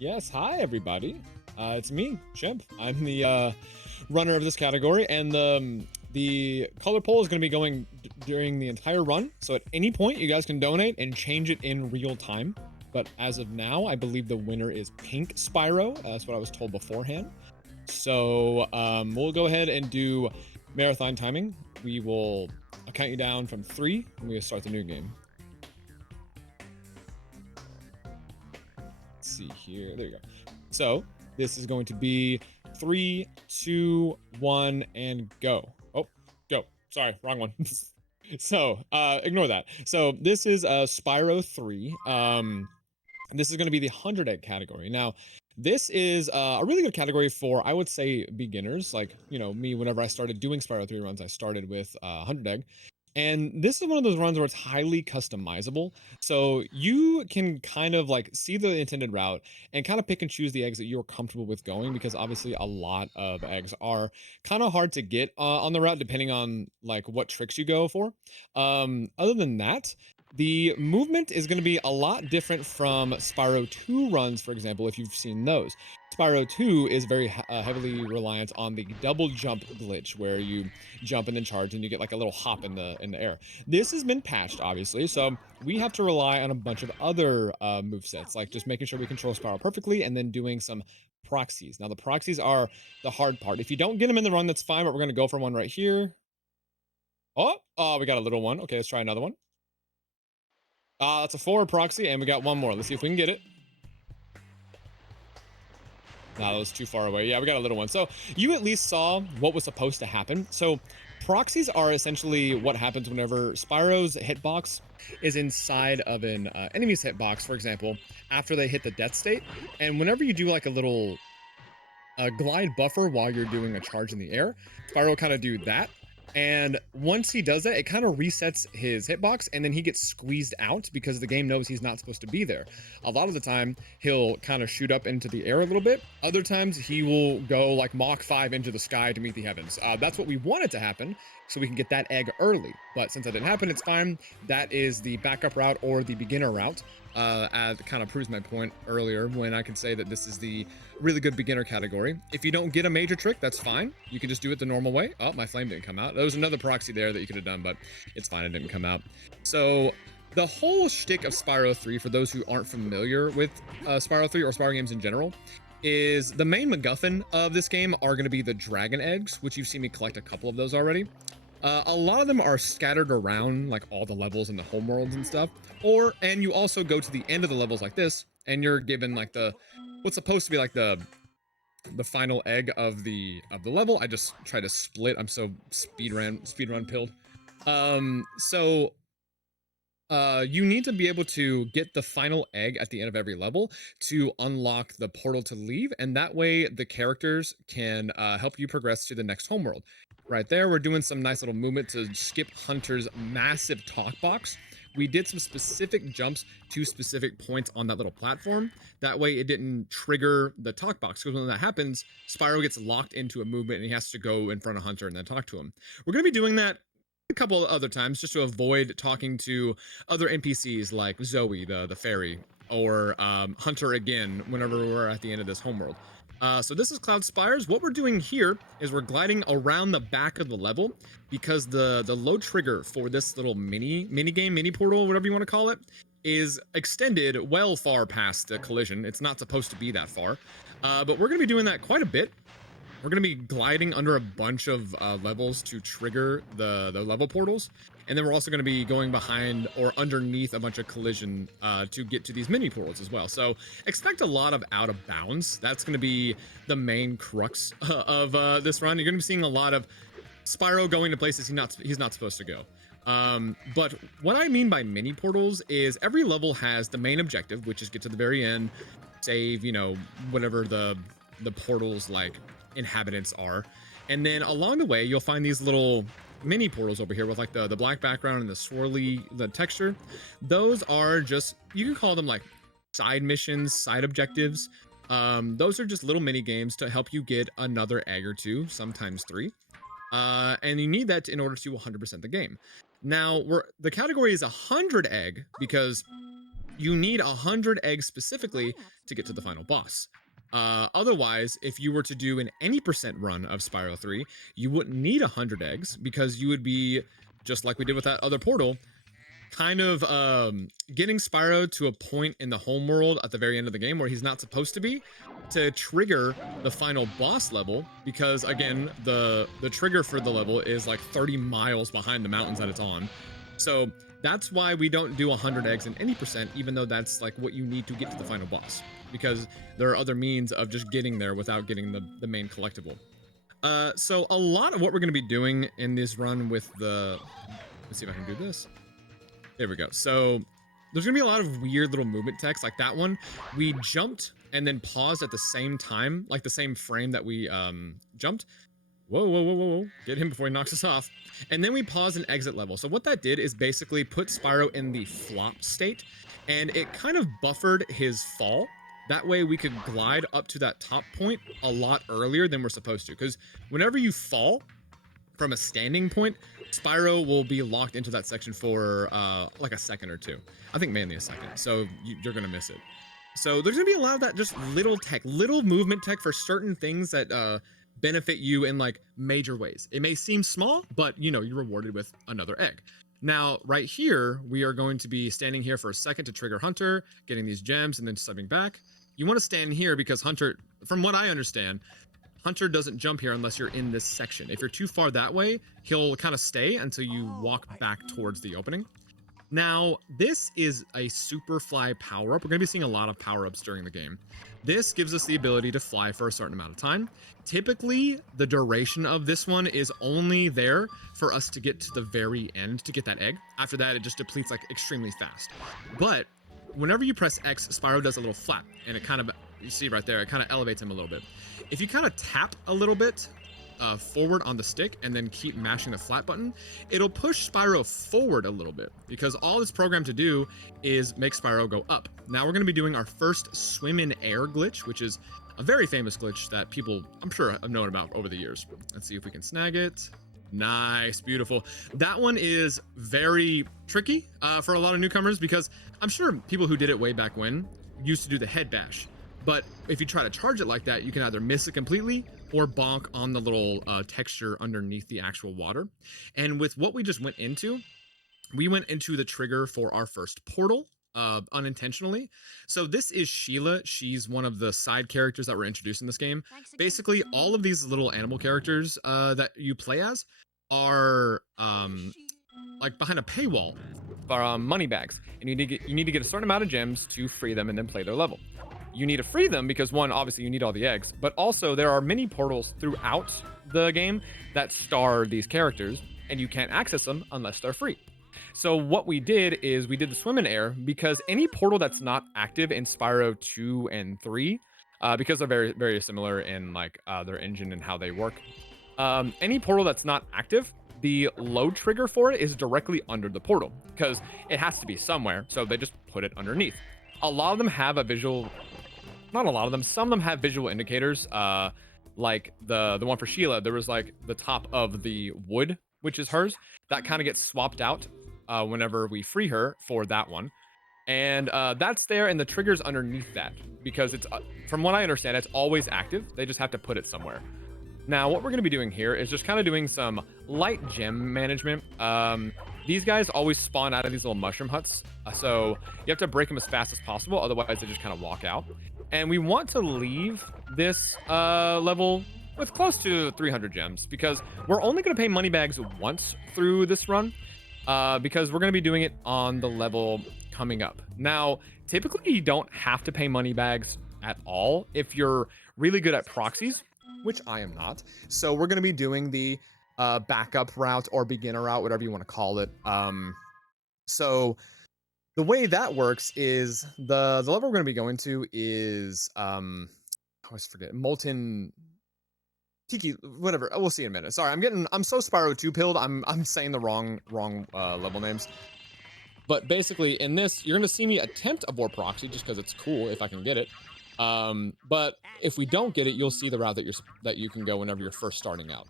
Yes, hi everybody. It's me, Shemp. I'm the runner of this category, and the color poll is going to be going during the entire run. So at any point, you guys can donate and change it in real time. But as of now, I believe the winner is Pink Spyro. That's what I was told beforehand. So we'll go ahead and do marathon timing. We will count you down from 3, and we start the new game. Let's see here. There you go. So this is going to be 3, 2, 1, and go. Oh, go. Sorry, wrong one. So ignore that. So this is Spyro 3. This is going to be the 100 egg category. Now, this is a really good category for, I would say, beginners. Like, you know, me, whenever I started doing Spyro 3 runs, I started with 100 egg. And this is one of those runs where it's highly customizable. So you can kind of like see the intended route and kind of pick and choose the eggs that you're comfortable with going, because obviously a lot of eggs are kind of hard to get on the route depending on like what tricks you go for. Other than that, the movement is going to be a lot different from Spyro 2 runs, for example, if you've seen those. Spyro 2 is very heavily reliant on the double jump glitch, where you jump and then charge and you get like a little hop in the air. This has been patched, obviously, so we have to rely on a bunch of other movesets, like just making sure we control Spyro perfectly and then doing some proxies. Now, the proxies are the hard part. If you don't get them in the run, that's fine, but we're going to go for one right here. Oh, we got a little one. Okay, let's try another one. That's a forward proxy, and we got one more. Let's see if we can get it. Nah, that was too far away. Yeah, we got a little one. So you at least saw what was supposed to happen. So proxies are essentially what happens whenever Spyro's hitbox is inside of an enemy's hitbox, for example, after they hit the death state. And whenever you do like a little glide buffer while you're doing a charge in the air, Spyro will kind of do that. And once he does that, it kind of resets his hitbox, and then he gets squeezed out because the game knows he's not supposed to be there. A lot of the time, he'll kind of shoot up into the air a little bit. Other times, he will go like Mach 5 into the sky to meet the heavens. That's what we wanted to happen, so we can get that egg early. But since that didn't happen, it's fine. That is the backup route or the beginner route. As kind of proves my point earlier when I can say that this is the really good beginner category. If you don't get a major trick, that's fine. You can just do it the normal way. Oh, my flame didn't come out. There was another proxy there that you could have done, but it's fine. It didn't come out. So the whole shtick of Spyro 3, for those who aren't familiar with Spyro 3 or Spyro games in general, is the main MacGuffin of this game are going to be the dragon eggs, which you've seen me collect a couple of those already. A lot of them are scattered around like all the levels and the homeworlds and stuff. And you also go to the end of the levels like this, and you're given like what's supposed to be like the final egg of the level. I just try to split. I'm so speedrun pilled. So you need to be able to get the final egg at the end of every level to unlock the portal to leave, and that way the characters can help you progress to the next homeworld. Right there, we're doing some nice little movement to skip Hunter's massive talk box. We did some specific jumps to specific points on that little platform. That way it didn't trigger the talk box, because when that happens, Spyro gets locked into a movement and he has to go in front of Hunter and then talk to him. We're going to be doing that a couple of other times just to avoid talking to other NPCs like Zoe, the fairy, or Hunter again whenever we're at the end of this homeworld. So this is Cloud Spires. What we're doing here is we're gliding around the back of the level, because the low trigger for this little mini game, mini portal, whatever you want to call it, is extended well far past the collision. It's not supposed to be that far, but we're going to be doing that quite a bit. We're going to be gliding under a bunch of levels to trigger the level portals. And then we're also going to be going behind or underneath a bunch of collision to get to these mini portals as well. So expect a lot of out of bounds. That's going to be the main crux of this run. You're going to be seeing a lot of Spyro going to places he's not supposed to go. But what I mean by mini portals is every level has the main objective, which is get to the very end, save, you know, whatever the portals like inhabitants are, and then along the way you'll find these little mini portals over here with like the black background and the swirly texture. Those are just, you can call them like side missions, side objectives. Those are just little mini games to help you get another egg or two, sometimes 3, and you need that in order to 100% the game. Now the category is 100 egg because you need 100 eggs specifically to get to the final boss. Otherwise, if you were to do an any percent run of Spyro 3, you wouldn't need 100 eggs because you would be, just like we did with that other portal, kind of getting Spyro to a point in the home world at the very end of the game where he's not supposed to be to trigger the final boss level, because again, the trigger for the level is like 30 miles behind the mountains that it's on. So that's why we don't do 100 eggs in any percent, even though that's like what you need to get to the final boss, because there are other means of just getting there without getting the main collectible. So a lot of what we're going to be doing in this run with the, let's see if I can do this. There we go. So there's gonna be a lot of weird little movement text like that one. We jumped and then paused at the same time, like the same frame that we jumped. Whoa, whoa, whoa, whoa, whoa. Get him before he knocks us off. And then we paused and exit level. So what that did is basically put Spyro in the flop state, and it kind of buffered his fall. That way we could glide up to that top point a lot earlier than we're supposed to. Because whenever you fall from a standing point, Spyro will be locked into that section for like a second or two. I think mainly a second. So you're gonna miss it. So there's gonna be a lot of that, just little tech, little movement tech for certain things that benefit you in like major ways. It may seem small, but you know, you're rewarded with another egg. Now, right here, we are going to be standing here for a second to trigger Hunter, getting these gems, and then subbing back. You want to stand here because Hunter, from what I understand, Hunter doesn't jump here unless you're in this section. If you're too far that way, he'll kind of stay until you walk back towards the opening. Now, this is a super fly power-up. We're going to be seeing a lot of power-ups during the game. This gives us the ability to fly for a certain amount of time. Typically, the duration of this one is only there for us to get to the very end to get that egg. After that, it just depletes like extremely fast. But whenever you press X, Spyro does a little flap, and it kind of, you see right there, it kind of elevates him a little bit. If you kind of tap a little bit forward on the stick and then keep mashing the flat button, it'll push Spyro forward a little bit, because all it's programmed to do is make Spyro go up. Now we're going to be doing our first swim in air glitch, which is a very famous glitch that people, I'm sure, have known about over the years. Let's see if we can snag it. Nice, beautiful. That one is very tricky for a lot of newcomers, because I'm sure people who did it way back when used to do the head bash. But if you try to charge it like that, you can either miss it completely or bonk on the little texture underneath the actual water. And with what we just went into, we went into the trigger for our first portal unintentionally. So this is Sheila. She's one of the side characters that were introduced in this game. Basically, all of these little animal characters that you play as are like behind a paywall for money bags. And you need to get a certain amount of gems to free them and then play their level. You need to free them because, one, obviously you need all the eggs, but also there are many portals throughout the game that star these characters, and you can't access them unless they're free. So what we did is we did the swim in air, because any portal that's not active in Spyro 2 and 3, because they're very, very similar in like their engine and how they work, any portal that's not active, the load trigger for it is directly under the portal, because it has to be somewhere, so they just put it underneath. A lot of them have a visual, not a lot of them, some of them have visual indicators, like the one for Sheila, there was like the top of the wood, which is hers, that kind of gets swapped out whenever we free her for that one. And that's there, and the trigger's underneath that, because it's, from what I understand, it's always active, they just have to put it somewhere. Now, what we're going to be doing here is just kind of doing some light gem management. These guys always spawn out of these little mushroom huts, so you have to break them as fast as possible, otherwise they just kind of walk out. And we want to leave this level with close to 300 gems, because we're only going to pay money bags once through this run, because we're going to be doing it on the level coming up. Now, typically you don't have to pay money bags at all if you're really good at proxies, which I am not. So we're going to be doing the backup route or beginner route, whatever you want to call it. So the way that works is the level we're going to be going to is I always forget, Molten Tiki, whatever. We'll see in a minute. Sorry, I'm so Spyro 2 pilled. I'm saying the wrong level names. But basically in this, you're going to see me attempt a war proxy just because it's cool if I can get it. But if we don't get it, you'll see the route that you can go whenever you're first starting out.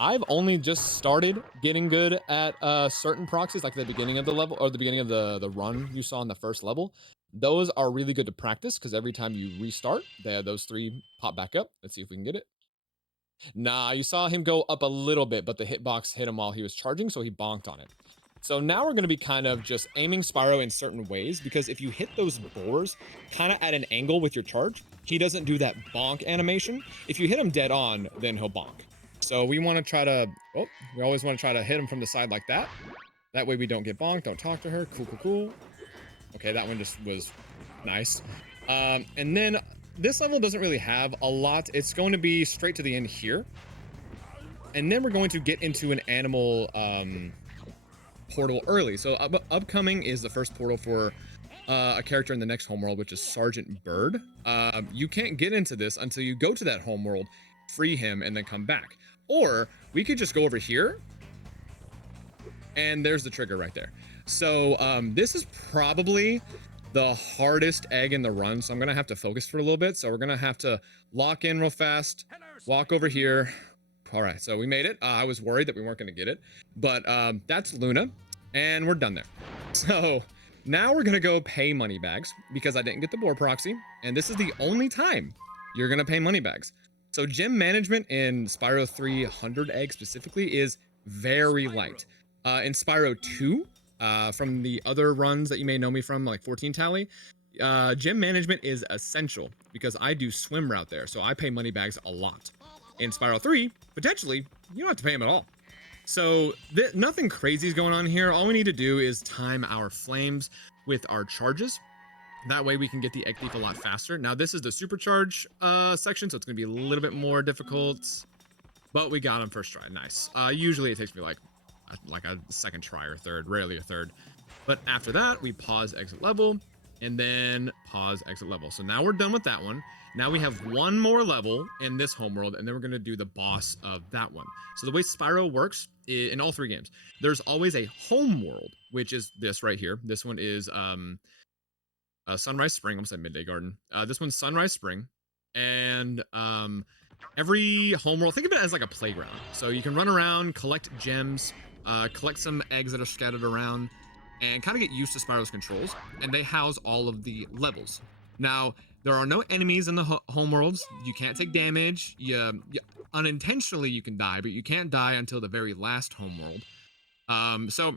I've only just started getting good at certain proxies, like the beginning of the level or the beginning of the run you saw in the first level. Those are really good to practice because every time you restart, those three pop back up. Let's see if we can get it. Nah, you saw him go up a little bit, but the hitbox hit him while he was charging, so he bonked on it. So now we're going to be kind of just aiming Spyro in certain ways because if you hit those boars kind of at an angle with your charge, he doesn't do that bonk animation. If you hit him dead on, then he'll bonk. So we want to try to, we always want to try to hit him from the side like that. That way we don't get bonked, don't talk to her. Cool, cool, cool. Okay, that one just was nice. And then this level doesn't really have a lot. It's going to be straight to the end here. And then we're going to get into an animal portal early. So upcoming is the first portal for a character in the next homeworld, which is Sergeant Bird. You can't get into this until you go to that homeworld, free him, and then come back. Or we could just go over here, and there's the trigger right there. So this is probably the hardest egg in the run, so I'm gonna have to focus for a little bit. So we're gonna have to lock in real fast, walk over here. All right, so we made it. I was worried that we weren't gonna get it, but that's Luna, and we're done there. So now we're gonna go pay money bags because I didn't get the boar proxy, and this is the only time you're gonna pay money bags. So gem management in Spyro 300 egg specifically is very light. In Spyro 2, from the other runs that you may know me from, like 14 Tally, gym management is essential because I do swim route there, so I pay money bags a lot. In Spyro 3, potentially, you don't have to pay them at all. So nothing crazy is going on here. All we need to do is time our flames with our charges. That way we can get the Egg Thief a lot faster. Now this is the supercharge section, so it's going to be a little bit more difficult, but we got him first try. Nice. Usually it takes me like a second try or third, rarely a third. But after that, we pause exit level and then pause exit level. So now we're done with that one. Now we have one more level in this homeworld, and then we're going to do the boss of that one. So the way Spyro works in all three games, there's always a homeworld, which is this right here. This one is Sunrise Spring. I almost said Midday Garden. This one's Sunrise Spring. And every homeworld, think of it as like a playground. So you can run around, collect gems, collect some eggs that are scattered around, and kind of get used to Spyro's controls. And they house all of the levels. Now, there are no enemies in the homeworlds. You can't take damage. Unintentionally, you can die, but you can't die until the very last homeworld. So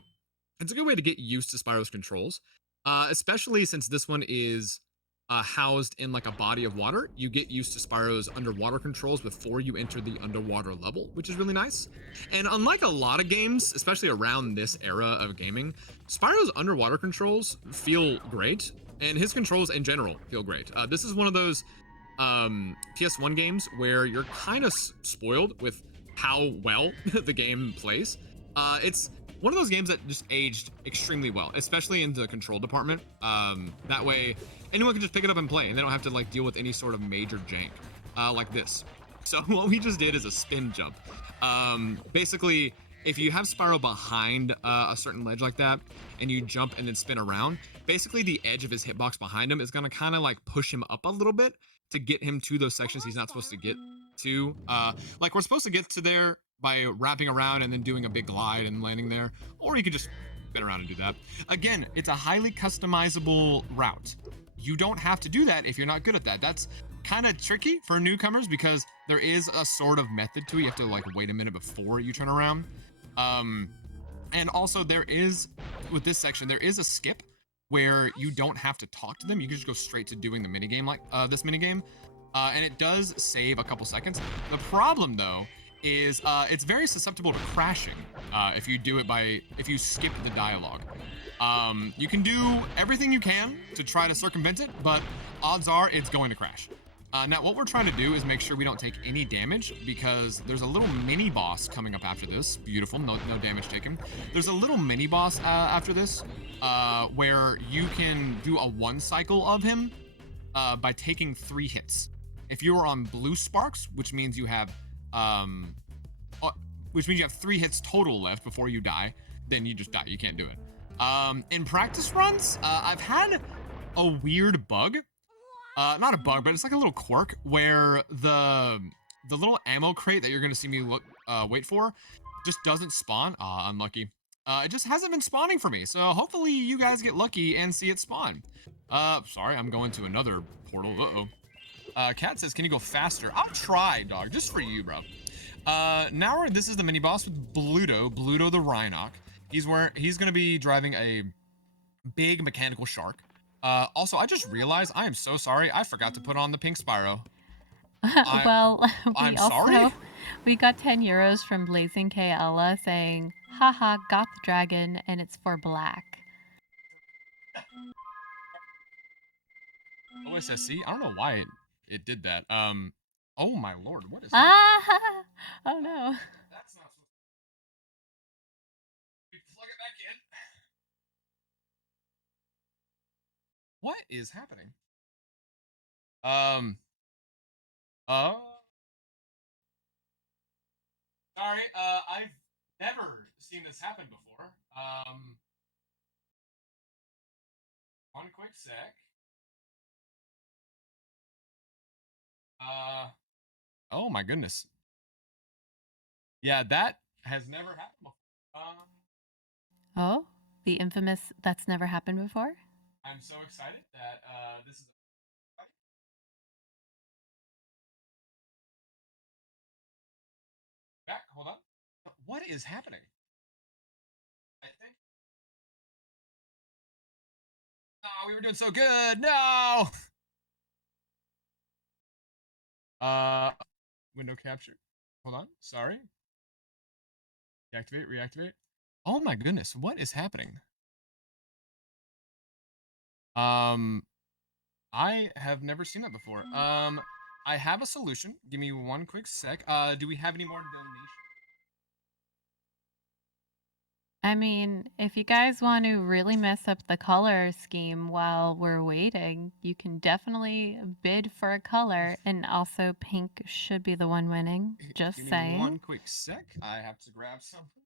it's a good way to get used to Spyro's controls, especially since this one is housed in like a body of water. You get used to Spyro's underwater controls before you enter the underwater level, which is really nice. And unlike a lot of games, especially around this era of gaming, Spyro's underwater controls feel great, and his controls in general feel great. This is one of those PS1 games where you're kind of spoiled with how well the game plays. It's one of those games that just aged extremely well, especially in the control department. That way, anyone can just pick it up and play, and they don't have to like deal with any sort of major jank like this. So what we just did is a spin jump. Basically, if you have Spyro behind a certain ledge like that, and you jump and then spin around, basically the edge of his hitbox behind him is gonna kind of like push him up a little bit to get him to those sections he's not supposed to get to. Like we're supposed to get to there by wrapping around and then doing a big glide and landing there, or you could just spin around and do that. Again, it's a highly customizable route. You don't have to do that if you're not good at that. That's kind of tricky for newcomers because there is a sort of method to it. You have to like wait a minute before you turn around. And also there is, with this section, there is a skip where you don't have to talk to them. You can just go straight to doing the minigame like this minigame. And it does save a couple seconds. The problem though is it's very susceptible to crashing if you do it if you skip the dialogue. You can do everything you can to try to circumvent it, but odds are it's going to crash. Now what we're trying to do is make sure we don't take any damage because there's a little mini boss coming up after this. Beautiful, no damage taken. There's a little mini boss after this where you can do a one cycle of him by taking 3 hits. If you are on blue sparks, which means you have 3 hits total left before you die, then you just die. You can't do it. In practice runs, I've had a weird bug. Not a bug, but it's like a little quirk where the little ammo crate that you're gonna see me wait for just doesn't spawn. Unlucky. It just hasn't been spawning for me. So hopefully you guys get lucky and see it spawn. Sorry, I'm going to another portal. Cat says, can you go faster? I'll try, dog, just for you, bro. This is the mini boss with Bluto the Rhinoc. He's gonna be driving a big mechanical shark. Also, I just realized I am so sorry. I forgot to put on the pink Spyro. Well, I'm sorry. We got 10 euros from Blazing K Ella saying, haha, got the dragon, and it's for black. OSSC? I don't know why it did that. Oh my lord, what is Ah! Oh no. That's not supposed to. We plug it back in. What is happening? Uh, Sorry, I've never seen this happen before. One quick sec. Oh my goodness. Yeah, that has never happened before. Oh, the infamous that's never happened before? I'm so excited that, this is back. Hold on. What is happening? I think. No, we were doing so good. No. Window capture. Hold on. Sorry. Reactivate. Oh my goodness, what is happening? I have never seen that before. I have a solution. Give me one quick sec. Do we have any more donations? I mean, if you guys want to really mess up the color scheme while we're waiting, you can definitely bid for a color, and also pink should be the one winning. Just Give saying. me one quick sec. I have to grab something.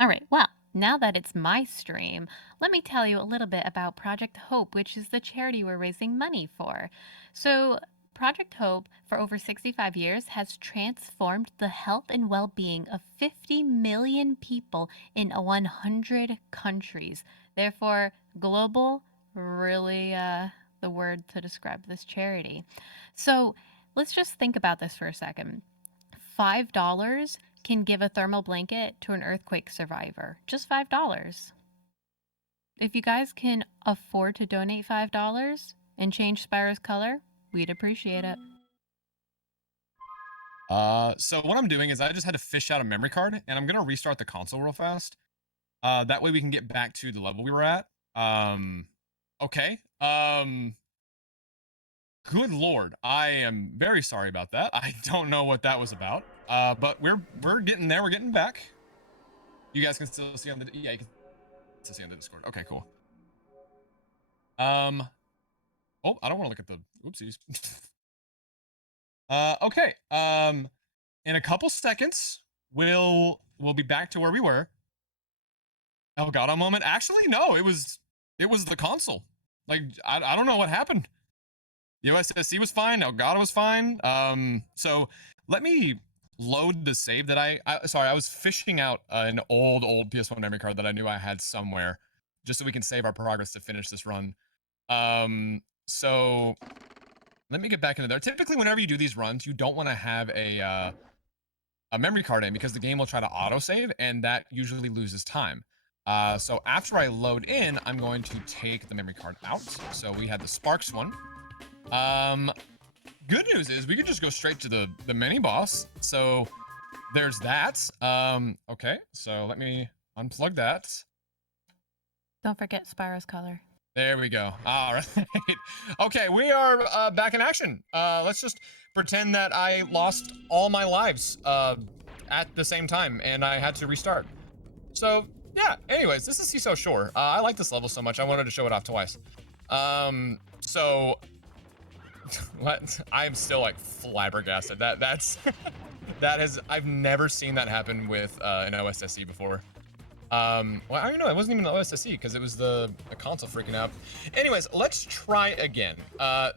All right, well, now that it's my stream, let me tell you a little bit about Project Hope, which is the charity we're raising money for. So, Project Hope, for over 65 years, has transformed the health and well being of 50 million people in 100 countries. Therefore, global, really the word to describe this charity. So, let's just think about this for a second. $5 can give a thermal blanket to an earthquake survivor. Just $5. If you guys can afford to donate $5 and change Spyro's color, we'd appreciate it. So what I'm doing is I just had to fish out a memory card, and I'm gonna restart the console real fast. That way we can get back to the level we were at. Okay. Good lord, I am very sorry about that. I don't know what that was about. But we're getting there. We're getting back. You guys can still see on the you can still see on the Discord. Okay, cool. Oh, I don't want to look at the oopsies. Okay. In a couple seconds, we'll be back to where we were. Oh god, a moment. Actually, no, it was the console. Like I don't know what happened. The OSSC was fine. Elgato was fine. So let me load the save that I was fishing out an old PS1 memory card that I knew I had somewhere, just so we can save our progress to finish this run. So let me get back into there. Typically, whenever you do these runs, you don't want to have a memory card in because the game will try to autosave, and that usually loses time. So after I load in, I'm going to take the memory card out. So we had the Sparks one. Good news is we could just go straight to the mini boss. So there's that. Okay, so let me unplug that. Don't forget Spyro's color. There we go. All right. Okay, we are back in action. Let's just pretend that I lost all my lives at the same time and I had to restart. So yeah. Anyways, this is CISO Shore. I like this level so much I wanted to show it off twice. So I'm still like flabbergasted. That's I've never seen that happen with an OSSC before. Well, I don't know. It wasn't even the OSSC because it was the console freaking out. Anyways, let's try again.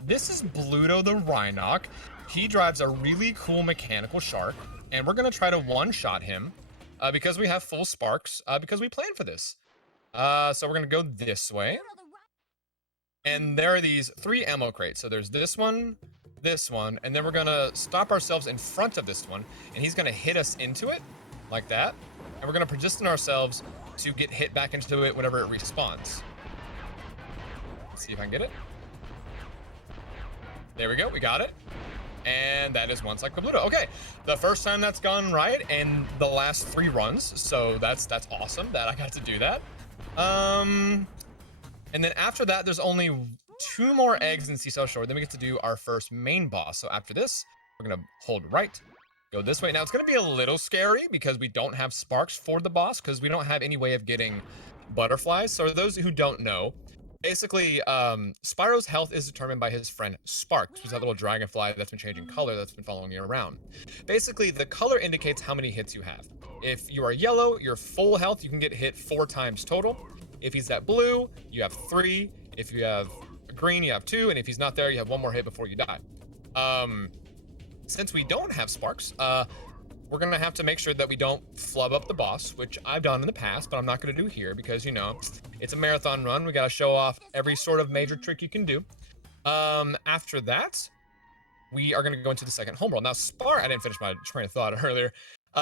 This is Bluto the Rhinoc. he drives a really cool mechanical shark, and we're gonna try to one-shot him because we have full sparks because we planned for this. So we're gonna go this way. And there are these 3 ammo crates. So there's this one, and then we're gonna stop ourselves in front of this one, and he's gonna hit us into it, like that. And we're gonna position ourselves to get hit back into it whenever it respawns. Let's see if I can get it. There we go, we got it. And that is one Cyclobluto. Okay, the first time that's gone right, and the last 3 runs, so that's awesome that I got to do that. And then after that, there's only 2 more eggs in Seesaw Shore. Then we get to do our first main boss. So after this, we're gonna hold right, go this way. Now it's gonna be a little scary because we don't have sparks for the boss because we don't have any way of getting butterflies. So those who don't know, basically, Spyro's health is determined by his friend Sparks, who's that little dragonfly that's been changing color that's been following you around. Basically, the color indicates how many hits you have. If you are yellow, you're full health, you can get hit 4 times total. If he's that blue, you have 3. If you have green, you have 2. And if he's not there, you have 1 more hit before you die. Since we don't have sparks, we're gonna have to make sure that we don't flub up the boss, which I've done in the past, but I'm not gonna do here because, you know, it's a marathon run. We gotta show off every sort of major trick you can do. After that, we are gonna go into the second home world. Now, I didn't finish my train of thought earlier.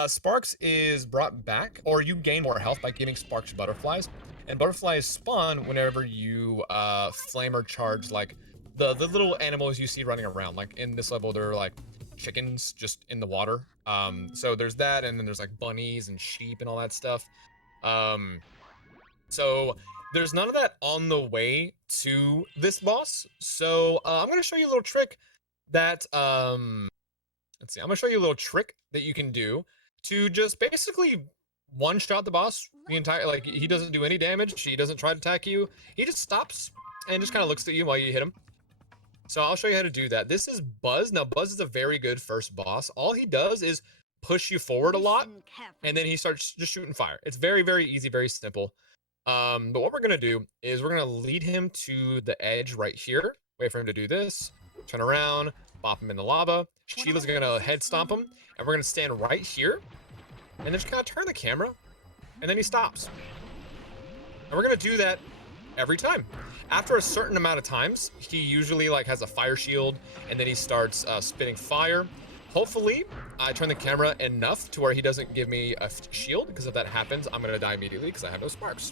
Sparks is brought back, or you gain more health by giving Sparks butterflies. And butterflies spawn whenever you flame or charge like the little animals you see running around. Like in this level, they're like chickens just in the water. So there's that, and then there's like bunnies and sheep and all that stuff. So there's none of that on the way to this boss. So I'm gonna show you a little trick that let's see. I'm gonna show you a little trick that you can do to just basically one-shot the boss the entire, like, he doesn't do any damage, he doesn't try to attack you, he just stops and just kind of looks at you while you hit him. So I'll show you how to do that. This is Buzz. Now Buzz is a very good first boss. All he does is push you forward a lot, and then he starts just shooting fire. It's very, very easy, very simple. But what we're gonna do is we're gonna lead him to the edge right here, wait for him to do this, turn around, bop him in the lava. Sheila's gonna head stomp him, and we're gonna stand right here, and then just kind of turn the camera, and then he stops. And we're gonna do that every time. After a certain amount of times, he usually like has a fire shield, and then he starts spitting fire. Hopefully, I turn the camera enough to where he doesn't give me a shield, because if that happens, I'm gonna die immediately because I have no sparks.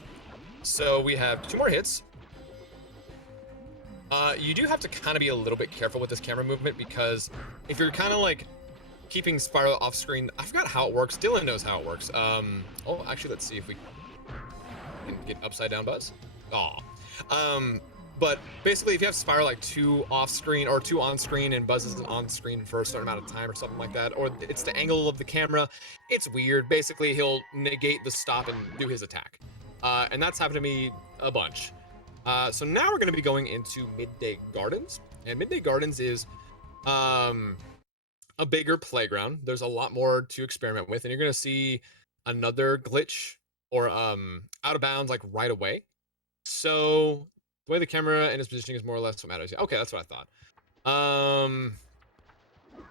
So we have 2 more hits. You do have to kind of be a little bit careful with this camera movement, because if you're kind of like keeping Spyro off screen, I forgot how it works. Dylan knows how it works. Oh, actually, let's see if we can get upside down Buzz. Aw. But basically, if you have Spyro like 2 off screen or 2 on screen, and Buzz isn't on screen for a certain amount of time or something like that, or it's the angle of the camera, it's weird. Basically, he'll negate the stop and do his attack. And that's happened to me a bunch. So now we're going to be going into Midday Gardens, and Midday Gardens is a bigger playground. There's a lot more to experiment with, and you're going to see another glitch or out of bounds like right away. So the way the camera and its positioning is more or less what matters. Okay, that's what I thought.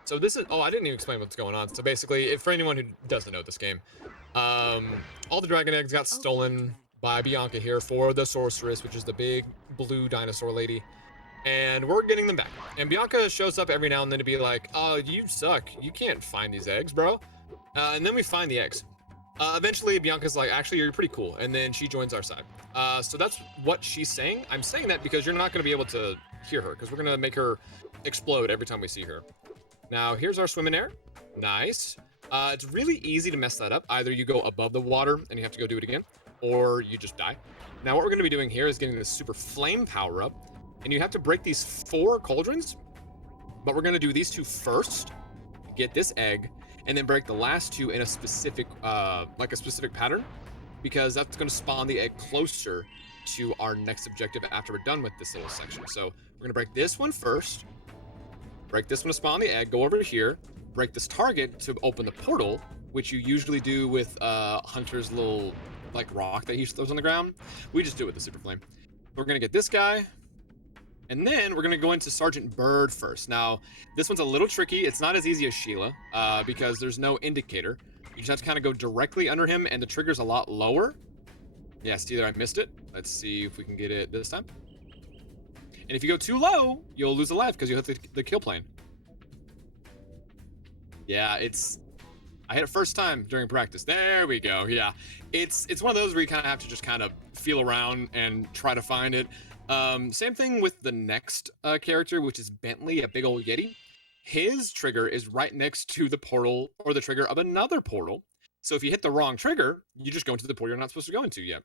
So this is, oh, I didn't even explain what's going on. So basically, if for anyone who doesn't know this game, all the dragon eggs got stolen by Bianca here for the sorceress, which is the big blue dinosaur lady, and we're getting them back. And Bianca shows up every now and then to be like, oh, you suck, you can't find these eggs, bro. And then we find the eggs. Eventually Bianca's like, actually, you're pretty cool, and then she joins our side. So that's what she's saying. I'm saying that because you're not going to be able to hear her, because we're going to make her explode every time we see her. Now here's our swim in air. Nice. It's really easy to mess that up. Either you go above the water and you have to go do it again, or you just die. Now what we're going to be doing here is getting this super flame power up, and you have to break these 4 cauldrons, but we're going to do these 2 first, get this egg, and then break the last 2 in a specific like a specific pattern, because that's going to spawn the egg closer to our next objective after we're done with this little section. So we're going to break this one first, break this one to spawn the egg, go over here, break this target to open the portal, which you usually do with Hunter's little like rock that he throws on the ground. We just do it with the super flame. We're gonna get this guy, And then we're gonna go into Sergeant Bird first. Now, this one's a little tricky. It's not as easy as Sheila because there's no indicator. You just have to kind of go directly under him, and the trigger's a lot lower. Yes, either I missed it. Let's see if we can get it this time. And if you go too low, you'll lose a life because you hit the kill plane. Yeah, I hit it first time during practice. There we go. Yeah, it's one of those where you kind of have to just kind of feel around and try to find it. Same thing with the next character, which is Bentley, a big old Yeti. His trigger is right next to the portal or the trigger of another portal. So if you hit the wrong trigger, you just go into the portal you're not supposed to go into yet.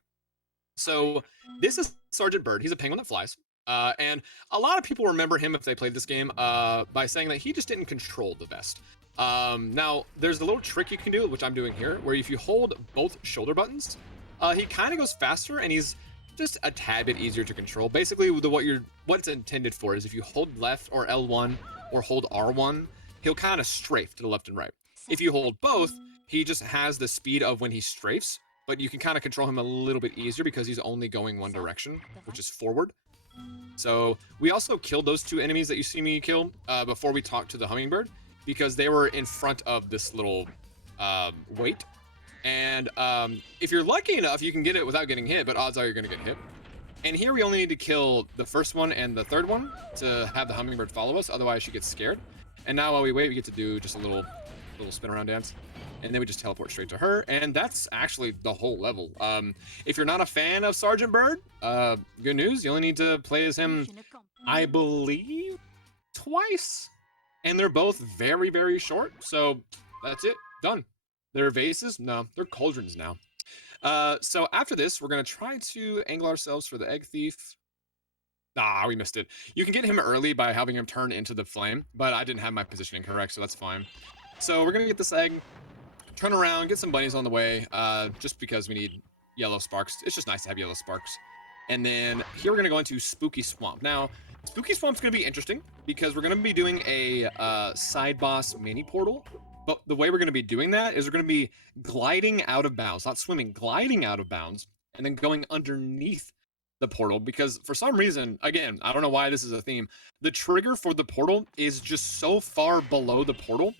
So this is Sergeant Bird. He's a penguin that flies. And a lot of people remember him if they played this game by saying that he just didn't control the vest. Now, there's a little trick you can do, which I'm doing here, where if you hold both shoulder buttons, he kind of goes faster and he's just a tad bit easier to control. Basically, what it's intended for is if you hold left or L1 or hold R1, he'll kind of strafe to the left and right. If you hold both, he just has the speed of when he strafes, but you can kind of control him a little bit easier because he's only going one direction, which is forward. So we also killed those two enemies that you see me kill before we talked to the hummingbird because they were in front of this little weight. And if you're lucky enough, you can get it without getting hit, but odds are you're going to get hit. And here we only need to kill the first one and the third one to have the hummingbird follow us, otherwise she gets scared. And now while we wait, we get to do just a little spin around dance. And then we just teleport straight to her, and that's actually the whole level. If you're not a fan of Sergeant Bird, good news, you only need to play as him, I believe, twice. And they're both very, very short, so that's it, done. They're vases? No, they're cauldrons now. So after this, we're gonna try to angle ourselves for the egg thief. Ah, we missed it. You can get him early by having him turn into the flame, but I didn't have my positioning correct, so that's fine. So we're gonna get this egg, turn around, get some bunnies on the way, just because we need yellow sparks. It's just nice to have yellow sparks. And then here we're gonna go into Spooky Swamp. Now, Spooky Swamp's gonna be interesting because we're gonna be doing a side boss mini portal. But the way we're gonna be doing that is we're gonna be gliding out of bounds, not swimming, gliding out of bounds, and then going underneath the portal because for some reason, again, I don't know why this is a theme, the trigger for the portal is just so far below the portal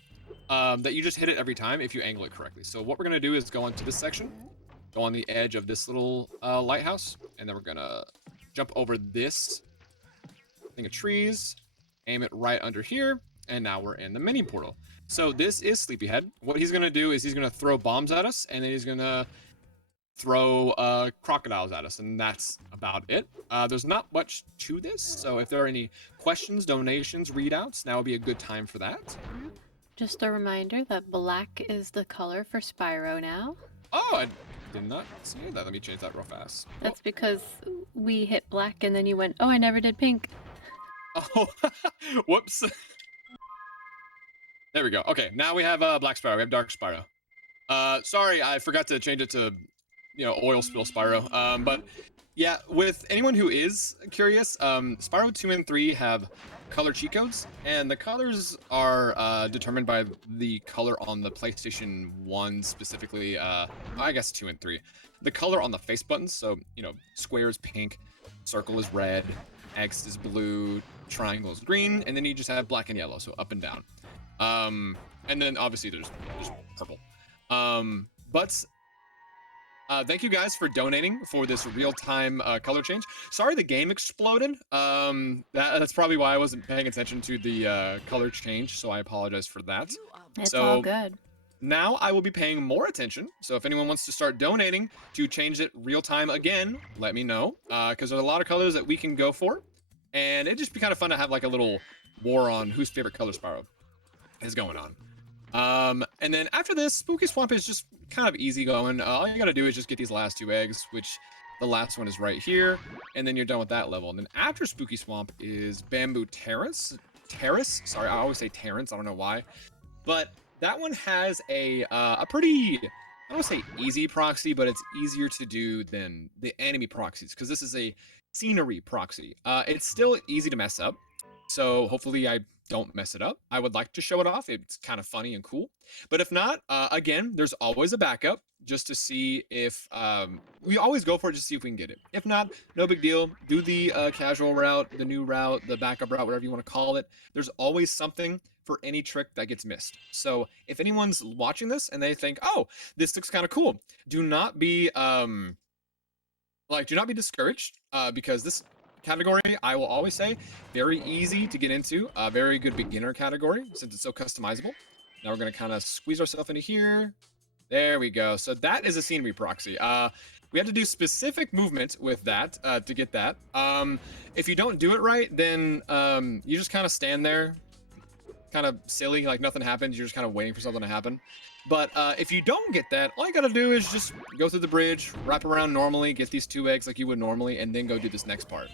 that you just hit it every time if you angle it correctly. So what we're gonna do is go into this section, go on the edge of this little lighthouse, and then we're gonna jump over this thing of trees, aim it right under here, and now we're in the mini portal. So this is Sleepyhead. What he's gonna do is he's gonna throw bombs at us, and then he's gonna throw crocodiles at us, and that's about it. There's not much to this, so if there are any questions, donations, readouts, now would be a good time for that. Just a reminder that black is the color for Spyro now. Oh, I did not see that. Let me change that real fast. That's because we hit black and then you went, oh, I never did pink. Oh, whoops. There we go. Okay, now we have Black Spyro. We have Dark Spyro. Sorry, I forgot to change it to, oil spill Spyro. But yeah, with anyone who is curious, Spyro 2 and 3 have color cheat codes, and the colors are determined by the color on the PlayStation 1 specifically, I guess 2 and 3. The color on the face buttons, so, square is pink, circle is red, X is blue, triangle is green, and then you just have black and yellow, so up and down. And then obviously there's purple. But thank you guys for donating for this real-time color change. Sorry the game exploded. That's probably why I wasn't paying attention to the color change, so I apologize for that. It's all good. Now I will be paying more attention, so if anyone wants to start donating to change it real-time again, let me know, because there's a lot of colors that we can go for, and it'd just be kind of fun to have like a little war on whose favorite color Spyro is going on. And then after this, Spooky Swamp is just kind of easy going. All you gotta do is just get these last two eggs, which the last one is right here, and then you're done with that level. And then after Spooky Swamp is Bamboo Terrace. Sorry, I always say Terrence, I don't know why. But that one has a pretty, I don't want to say easy proxy, but it's easier to do than the enemy proxies, because this is a scenery proxy. It's still easy to mess up, so hopefully I don't mess it up. I would like to show it off. It's kind of funny and cool. But if not, again, there's always a backup. just to see if we always go for it just to see if we can get it. If not, no big deal. Do the casual route, the new route, the backup route, whatever you want to call it. There's always something for any trick that gets missed. So if anyone's watching this and they think, oh, this looks kind of cool, do not be do not be discouraged because this category, I will always say, very easy to get into, a very good beginner category since it's so customizable. Now we're going to kind of squeeze ourselves into here. There we go. So that is a scenery proxy. We have to do specific movement with that to get that. If you don't do it right, then you just kind of stand there, kind of silly, like nothing happens. You're just kind of waiting for something to happen. But if you don't get that, all you gotta do is just go through the bridge, wrap around normally, get these 2 eggs like you would normally, and then go do this next part.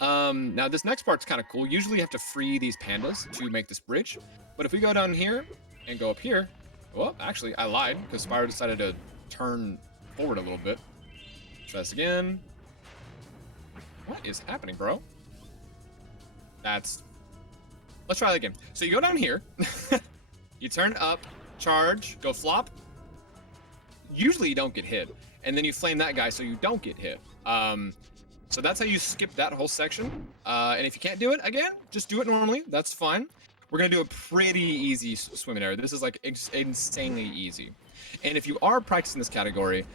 Now this next part's kind of cool. Usually you have to free these pandas to make this bridge. But if we go down here and go up here, well, actually, I lied, because Spyro decided to turn forward a little bit. Try this again. What is happening, bro? Let's try that again. So you go down here, you turn up, charge, go flop. Usually you don't get hit. And then you flame that guy so you don't get hit. So that's how you skip that whole section. And if you can't do it, again, just do it normally. That's fine. We're going to do a pretty easy swimming area. This is like insanely easy. And if you are practicing this category,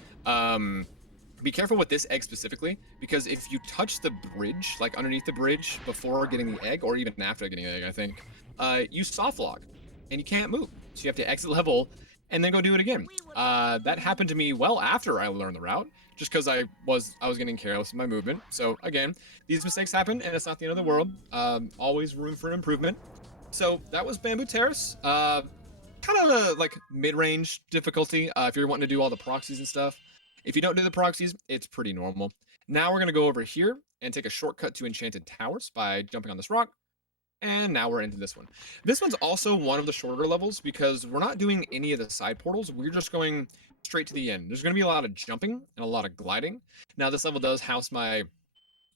be careful with this egg specifically, because if you touch the bridge, like underneath the bridge before getting the egg, or even after getting the egg, I think, you soft lock and you can't move. So you have to exit level and then go do it again. That happened to me well after I learned the route, just because I was getting careless with my movement. So again, these mistakes happen and it's not the end of the world. Always room for improvement. So that was Bamboo Terrace. Kind of a like mid-range difficulty if you're wanting to do all the proxies and stuff. If you don't do the proxies, it's pretty normal. Now we're going to go over here and take a shortcut to Enchanted Towers by jumping on this rock. And now we're into this one. This one's also one of the shorter levels because we're not doing any of the side portals. We're just going straight to the end. There's going to be a lot of jumping and a lot of gliding. Now this level does house one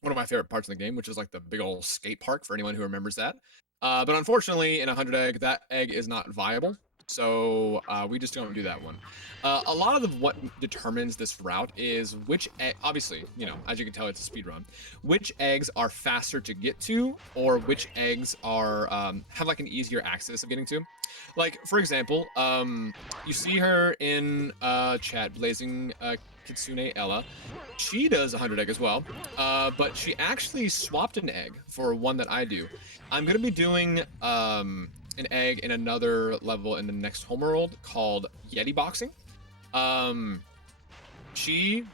of my favorite parts of the game, which is like the big old skate park for anyone who remembers that. But unfortunately, in 100 egg, that egg is not viable. So we just don't do that one. A lot of what determines this route is which egg, obviously, you know, as you can tell, it's a speed run. Which eggs are faster to get to, or which eggs are have like an easier access of getting to. Like, for example, you see her in chat, Blazing Kitsune Ella. She does 100 egg as well, but she actually swapped an egg for one that I do. I'm going to be doing an egg in another level in the next homeworld called Yeti Boxing. She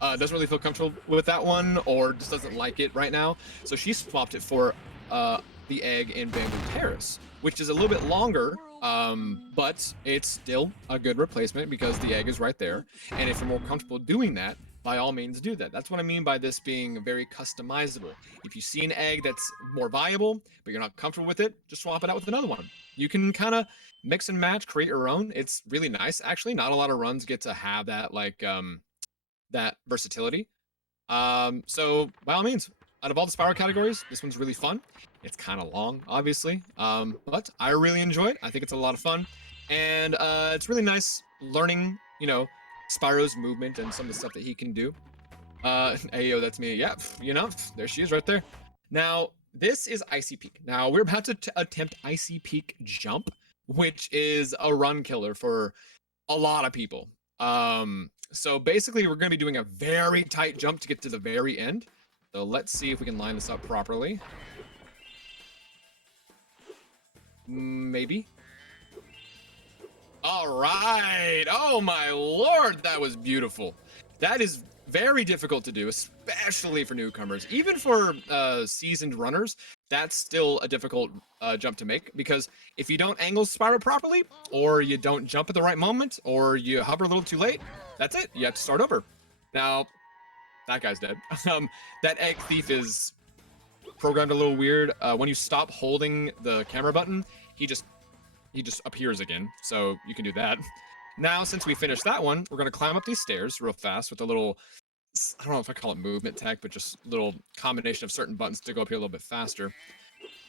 doesn't really feel comfortable with that one, or just doesn't like it right now, so she swapped it for the egg in Bamboo Terrace, which is a little bit longer, but it's still a good replacement because the egg is right there. And if you're more comfortable doing that, by all means do that. That's what I mean by this being very customizable. If you see an egg that's more viable, but you're not comfortable with it, just swap it out with another one. You can kind of mix and match, create your own. It's really nice, actually. Not a lot of runs get to have that, like, that versatility. So by all means, out of all the Spyro categories, this one's really fun. It's kind of long, obviously, but I really enjoy it. I think it's a lot of fun, and it's really nice learning, you know, Spyro's movement and some of the stuff that he can do. Ayo, that's me. Yeah, you know, there she is right there. Now, this is Icy Peak. Now, we're about to attempt Icy Peak Jump, which is a run killer for a lot of people. So basically, we're going to be doing a very tight jump to get to the very end. So let's see if we can line this up properly. Maybe. All right. Oh my lord, that was beautiful. That is very difficult to do, especially for newcomers. Even for seasoned runners, that's still a difficult jump to make, because if you don't angle Spyro properly, or you don't jump at the right moment, or you hover a little too late, that's it. You have to start over. Now, that guy's dead. That egg thief is programmed a little weird. When you stop holding the camera button, he just appears again, so you can do that. Now, since we finished that one, we're going to climb up these stairs real fast with a little, I don't know if I call it movement tech, but just a little combination of certain buttons to go up here a little bit faster.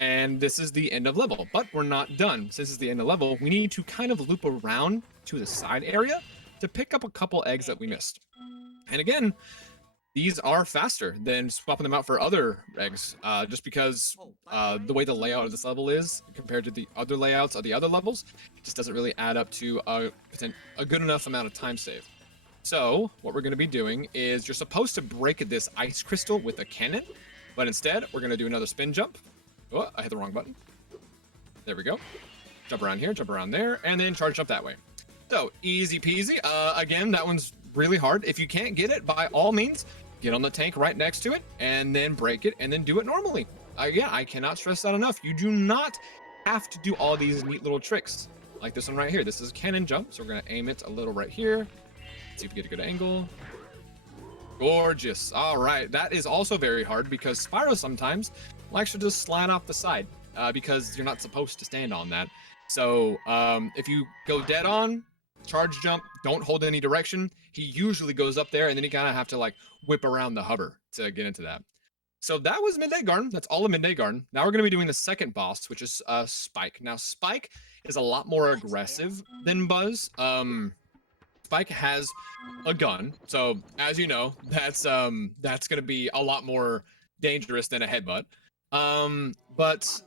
And this is the end of level, but we're not done. Since it's the end of level, we need to kind of loop around to the side area to pick up a couple eggs that we missed. And again, these are faster than swapping them out for other eggs, just because the way the layout of this level is compared to the other layouts of the other levels, it just doesn't really add up to a good enough amount of time save. So what we're going to be doing is you're supposed to break this ice crystal with a cannon, but instead we're going to do another spin jump. Oh, I hit the wrong button. There we go. Jump around here, jump around there, and then charge jump that way. So easy peasy. Again, that one's really hard. If you can't get it, by all means, get on the tank right next to it, and then break it, and then do it normally. Yeah, I cannot stress that enough. You do not have to do all these neat little tricks, like this one right here. This is a cannon jump, so we're going to aim it a little right here. See if we get a good angle. Gorgeous. All right, that is also very hard because Spyro sometimes likes to just slide off the side because you're not supposed to stand on that. So if you go dead on, charge jump, don't hold any direction, he usually goes up there and then you kind of have to like whip around the hover to get into that. So that was Midday Garden. That's all of Midday Garden. Now we're going to be doing the second boss, which is Spike. Now Spike is a lot more aggressive than Buzz. Spike has a gun, so as you know, that's going to be a lot more dangerous than a headbutt. But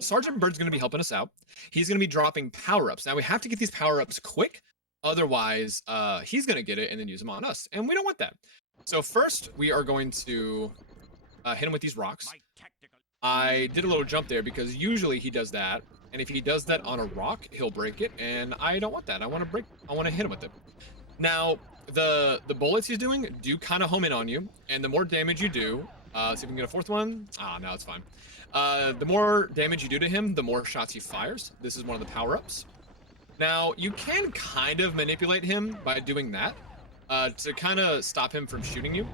Sergeant Bird's going to be helping us out. He's going to be dropping power-ups. Now we have to get these power-ups quick, otherwise he's going to get it and then use them on us, and we don't want that. So first we are going to hit him with these rocks. I did a little jump there because usually he does that, and if he does that on a rock, he'll break it, and I don't want that. I want to hit him with it. Now, the bullets he's doing do kind of home in on you, and the more damage you do, see if we can get a fourth one. No, it's fine. The more damage you do to him, the more shots he fires. This is one of the power-ups. Now, you can kind of manipulate him by doing that to kind of stop him from shooting you.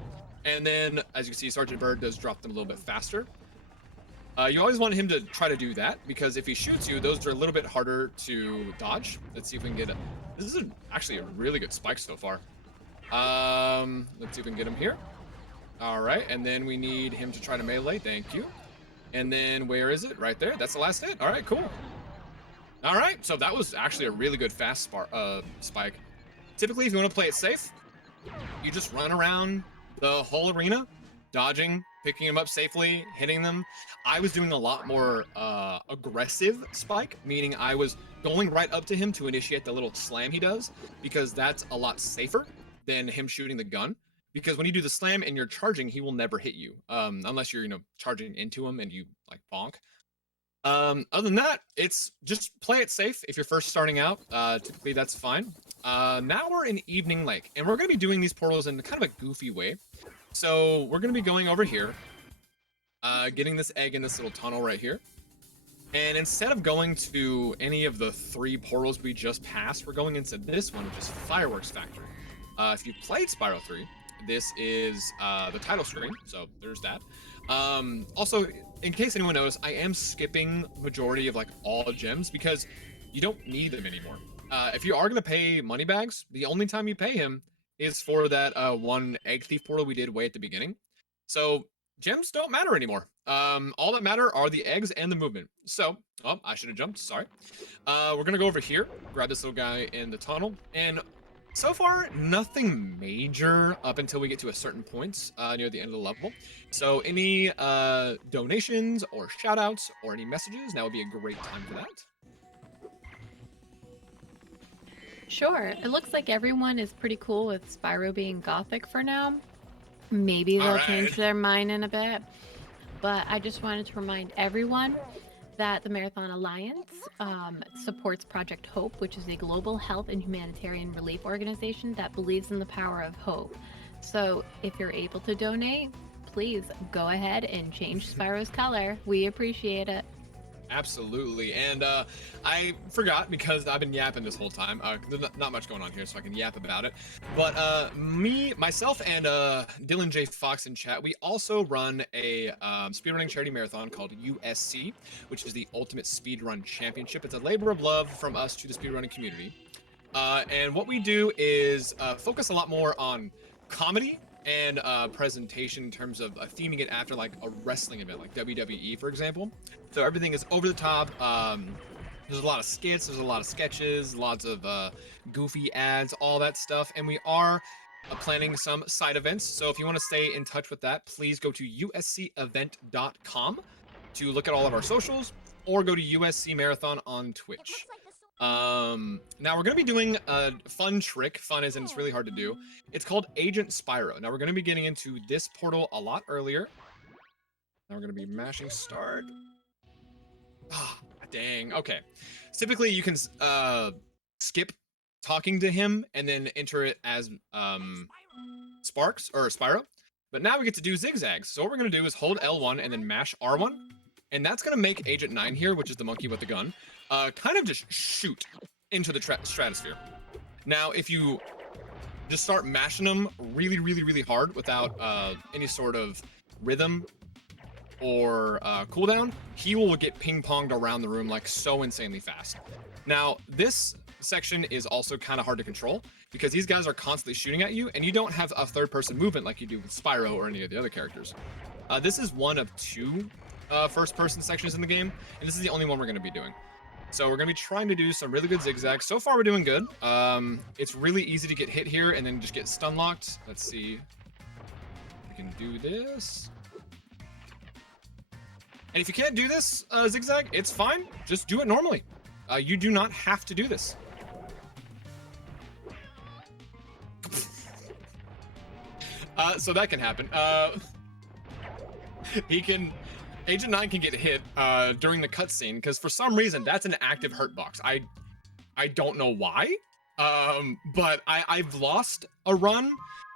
And then, as you can see, Sergeant Bird does drop them a little bit faster. You always want him to try to do that, because if he shoots you, those are a little bit harder to dodge. Let's see if we can get it. This is actually a really good spike so far. Let's see if we can get him here. All right, and then we need him to try to melee. Thank you. And then where is it? Right there. That's the last hit. All right, cool. All right, so that was actually a really good fast spike. Typically, if you want to play it safe, you just run around the whole arena, dodging, picking them up safely, hitting them. I was doing a lot more aggressive spike, meaning I was going right up to him to initiate the little slam he does, because that's a lot safer than him shooting the gun. Because when you do the slam and you're charging, he will never hit you, unless you're charging into him and you like bonk. Other than that, it's just play it safe if you're first starting out. Typically that's fine. Now we're in Evening Lake, and we're going to be doing these portals in kind of a goofy way. So we're going to be going over here, getting this egg in this little tunnel right here. And instead of going to any of the 3 portals we just passed, we're going into this one, which is Fireworks Factory. If you played Spyro 3, this is the title screen, so there's that. Also, in case anyone knows, I am skipping majority of like all gems because you don't need them anymore. If you are going to pay money bags, the only time you pay him is for that one egg thief portal we did way at the beginning. So gems don't matter anymore. All that matter are the eggs and the movement. So, oh, I should have jumped, sorry. We're going to go over here, grab this little guy in the tunnel, and so far, nothing major up until we get to a certain point near the end of the level. So any donations or shout-outs or any messages, now would be a great time for that. Sure. It looks like everyone is pretty cool with Spyro being gothic for now. Maybe they'll change their mind in a bit. But I just wanted to remind everyone that the Marathon Alliance supports Project Hope, which is a global health and humanitarian relief organization that believes in the power of hope. So if you're able to donate, please go ahead and change Spyro's color. We appreciate it. Absolutely. And I forgot because I've been yapping this whole time. There's not much going on here, so I can yap about it. But myself, and Dylan J. Fox in chat, we also run a speedrunning charity marathon called USC, which is the Ultimate Speedrun Championship. It's a labor of love from us to the speedrunning community. And what we do is focus a lot more on comedy and presentation in terms of theming it after like a wrestling event, like WWE, for example. So everything is over the top. There's a lot of skits, there's a lot of sketches, lots of goofy ads, all that stuff, and we are planning some side events. So if you want to stay in touch with that, please go to uscevent.com to look at all of our socials, or go to USC Marathon on Twitch. Now we're going to be doing a fun trick. Fun as in it's really hard to do. It's called Agent Spyro. Now we're going to be getting into this portal a lot earlier. Now we're going to be mashing start. Ah, dang. Okay. Typically you can skip talking to him and then enter it as Sparks or Spyro. But now we get to do zigzags. So what we're going to do is hold L1 and then mash R1. And that's going to make Agent 9 here, which is the monkey with the gun, kind of just shoot into the stratosphere. Now, if you just start mashing them really, really, really hard without any sort of rhythm or cooldown, he will get ping-ponged around the room like so insanely fast. Now, this section is also kind of hard to control because these guys are constantly shooting at you, and you don't have a third-person movement like you do with Spyro or any of the other characters. This is one of two first-person sections in the game, and this is the only one we're going to be doing. So we're going to be trying to do some really good zigzags. So far, we're doing good. It's really easy to get hit here and then just get stun locked. Let's see. We can do this. And if you can't do this zigzag, it's fine. Just do it normally. You do not have to do this. So that can happen. Agent 9 can get hit during the cutscene because for some reason that's an active hurt box. I don't know why, but I've lost a run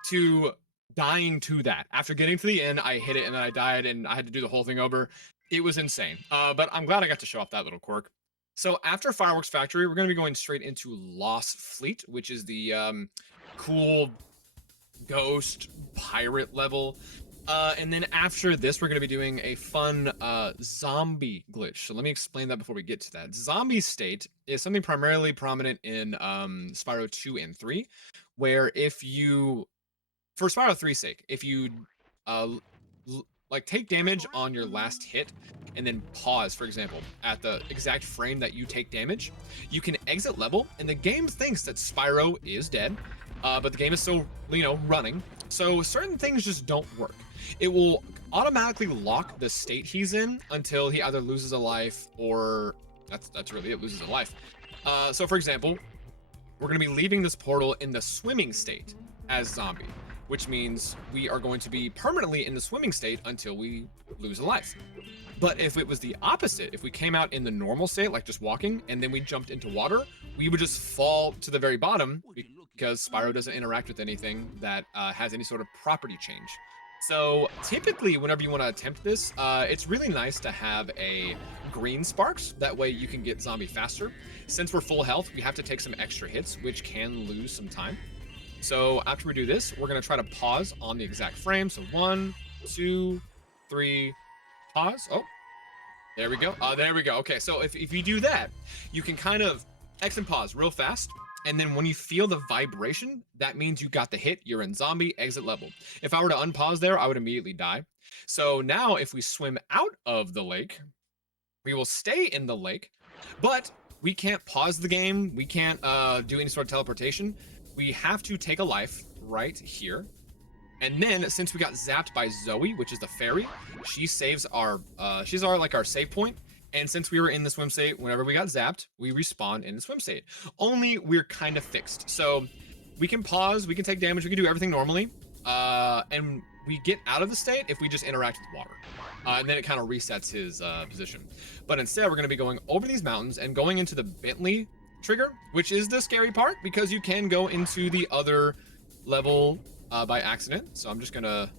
to dying to that. After getting to the end, I hit it and then I died and I had to do the whole thing over. It was insane, but I'm glad I got to show off that little quirk. So after Fireworks Factory, we're going to be going straight into Lost Fleet, which is the cool ghost pirate level. And then after this, we're going to be doing a fun zombie glitch. So let me explain that before we get to that. Zombie state is something primarily prominent in Spyro 2 and 3, where if you, for Spyro 3's sake, if you like take damage on your last hit and then pause, for example, at the exact frame that you take damage, you can exit level, and the game thinks that Spyro is dead, but the game is still, running. So certain things just don't work. It will automatically lock the state he's in until he either loses a life or that's really it, loses a life. So for example, we're going to be leaving this portal in the swimming state as zombie, which means we are going to be permanently in the swimming state until we lose a life. But if it was the opposite, if we came out in the normal state, like just walking, and then we jumped into water, we would just fall to the very bottom because Spyro doesn't interact with anything that has any sort of property change. So typically, whenever you want to attempt this, it's really nice to have a green sparks. That way you can get zombie faster. Since we're full health, we have to take some extra hits, which can lose some time. So after we do this, we're going to try to pause on the exact frame. So 1, 2, 3, pause. Oh, there we go. There we go. Okay, so if you do that, you can kind of X and pause real fast. And then when you feel the vibration, that means you got the hit. You're in zombie, exit level. If I were to unpause there, I would immediately die. So now if we swim out of the lake, we will stay in the lake, but we can't pause the game. We can't do any sort of teleportation. We have to take a life right here. And then since we got zapped by Zoe, which is the fairy, she saves our, she's our save point. And since we were in the swim state, whenever we got zapped, we respawn in the swim state. Only we're kind of fixed. So we can pause, we can take damage, we can do everything normally. And we get out of the state if we just interact with water. And then it kind of resets his position. But instead, we're going to be going over these mountains and going into the Bentley trigger, which is the scary part because you can go into the other level by accident. So I'm just going to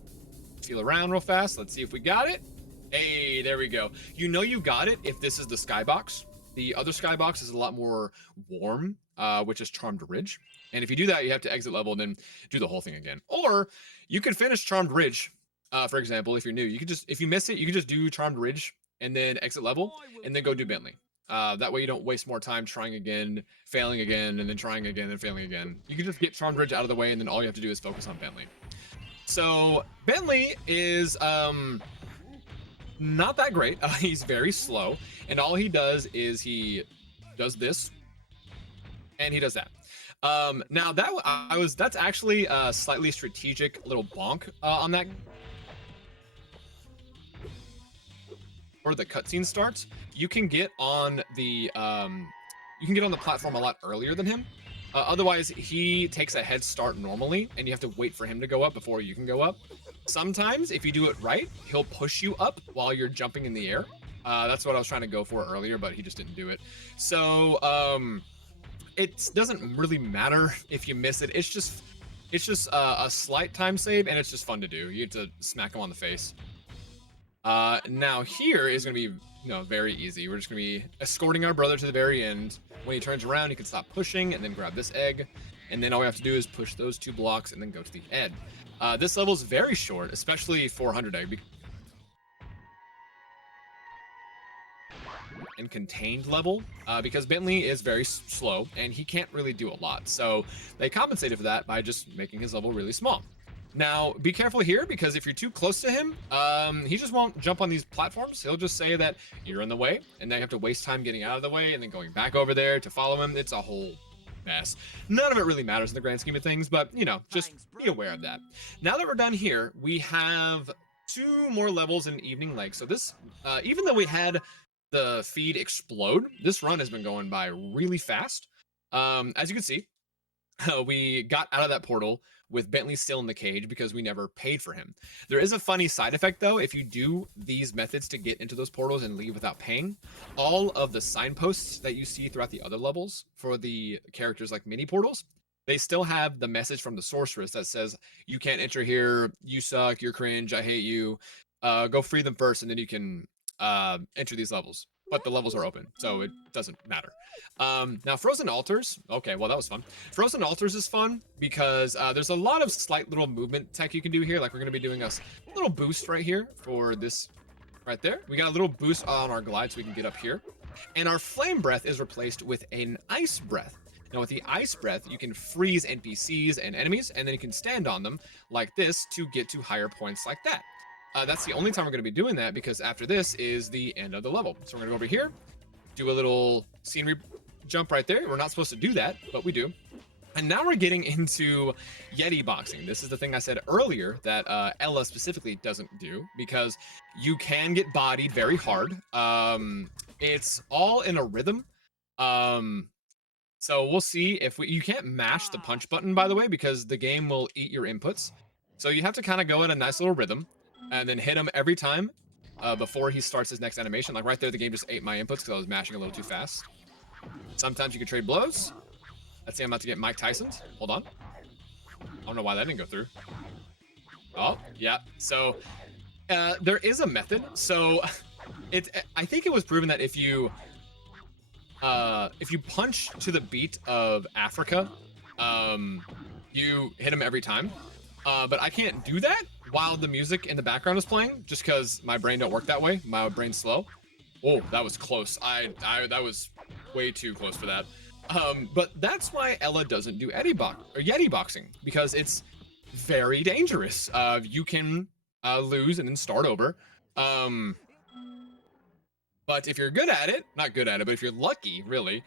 feel around real fast. Let's see if we got it. Hey, there we go. You know you got it if this is the skybox. The other skybox is a lot more warm, which is Charmed Ridge. And if you do that, you have to exit level and then do the whole thing again. Or you could finish Charmed Ridge, for example, if you're new. You could just, if you miss it, you can just do Charmed Ridge and then exit level and then go do Bentley. That way you don't waste more time trying again, failing again, and then trying again and failing again. You can just get Charmed Ridge out of the way and then all you have to do is focus on Bentley. So Bentley is not that great. He's very slow, and all he does is he does this, and he does that. Now that's actually a slightly strategic little bonk on that. Where the cutscene starts, you can get on the platform a lot earlier than him. Otherwise, he takes a head start normally, and you have to wait for him to go up before you can go up. Sometimes, if you do it right, he'll push you up while you're jumping in the air. That's what I was trying to go for earlier, but he just didn't do it. So it doesn't really matter if you miss it. It's just a slight time save, and it's just fun to do. You get to smack him on the face. Now here is going to be, very easy. We're just going to be escorting our brother to the very end. When he turns around, he can stop pushing and then grab this egg. And then all we have to do is push those 2 blocks and then go to the end. This level is very short, especially 400 egg. And contained level, because Bentley is very slow and he can't really do a lot. So they compensated for that by just making his level really small. Now, be careful here, because if you're too close to him, he just won't jump on these platforms. He'll just say that you're in the way, and then you have to waste time getting out of the way and then going back over there to follow him. It's a whole mess. None of it really matters in the grand scheme of things, but, just be aware of that. Now that we're done here, we have 2 more levels in Evening Lake. So this, even though we had the feed explode, this run has been going by really fast. As you can see, we got out of that portal with Bentley still in the cage because we never paid for him. There is a funny side effect, though. If you do these methods to get into those portals and leave without paying, all of the signposts that you see throughout the other levels for the characters like mini portals, they still have the message from the sorceress that says, you can't enter here, you suck, you're cringe, I hate you, go free them first, and then you can enter these levels. But the levels are open, so it doesn't matter. Now, Frozen Altars. Okay, well, that was fun. Frozen Altars is fun because there's a lot of slight little movement tech you can do here. Like, we're going to be doing a little boost right here for this right there. We got a little boost on our glide so we can get up here. And our Flame Breath is replaced with an Ice Breath. Now, with the Ice Breath, you can freeze NPCs and enemies, and then you can stand on them like this to get to higher points like that. That's the only time we're going to be doing that, because after this is the end of the level. So we're going to go over here, do a little scenery jump right there. We're not supposed to do that, but we do. And now we're getting into Yeti boxing. This is the thing I said earlier that Ella specifically doesn't do, because you can get bodied very hard. It's all in a rhythm. So we'll see if you can't mash the punch button, by the way, because the game will eat your inputs. So you have to kind of go in a nice little rhythm and then hit him every time before he starts his next animation. Like right there, the game just ate my inputs because I was mashing a little too fast. Sometimes you can trade blows. Let's see, I'm about to get Mike Tyson's. Hold on. I don't know why that didn't go through. Oh, yeah. So there is a method. So I think it was proven that if you punch to the beat of Africa, you hit him every time. But I can't do that while the music in the background is playing, just because my brain don't work that way. My brain's slow. Oh, that was close. That was way too close for that. But that's why Ella doesn't do Yeti boxing, because it's very dangerous. You can lose and then start over. But if you're good at it, not good at it, but if you're lucky, really,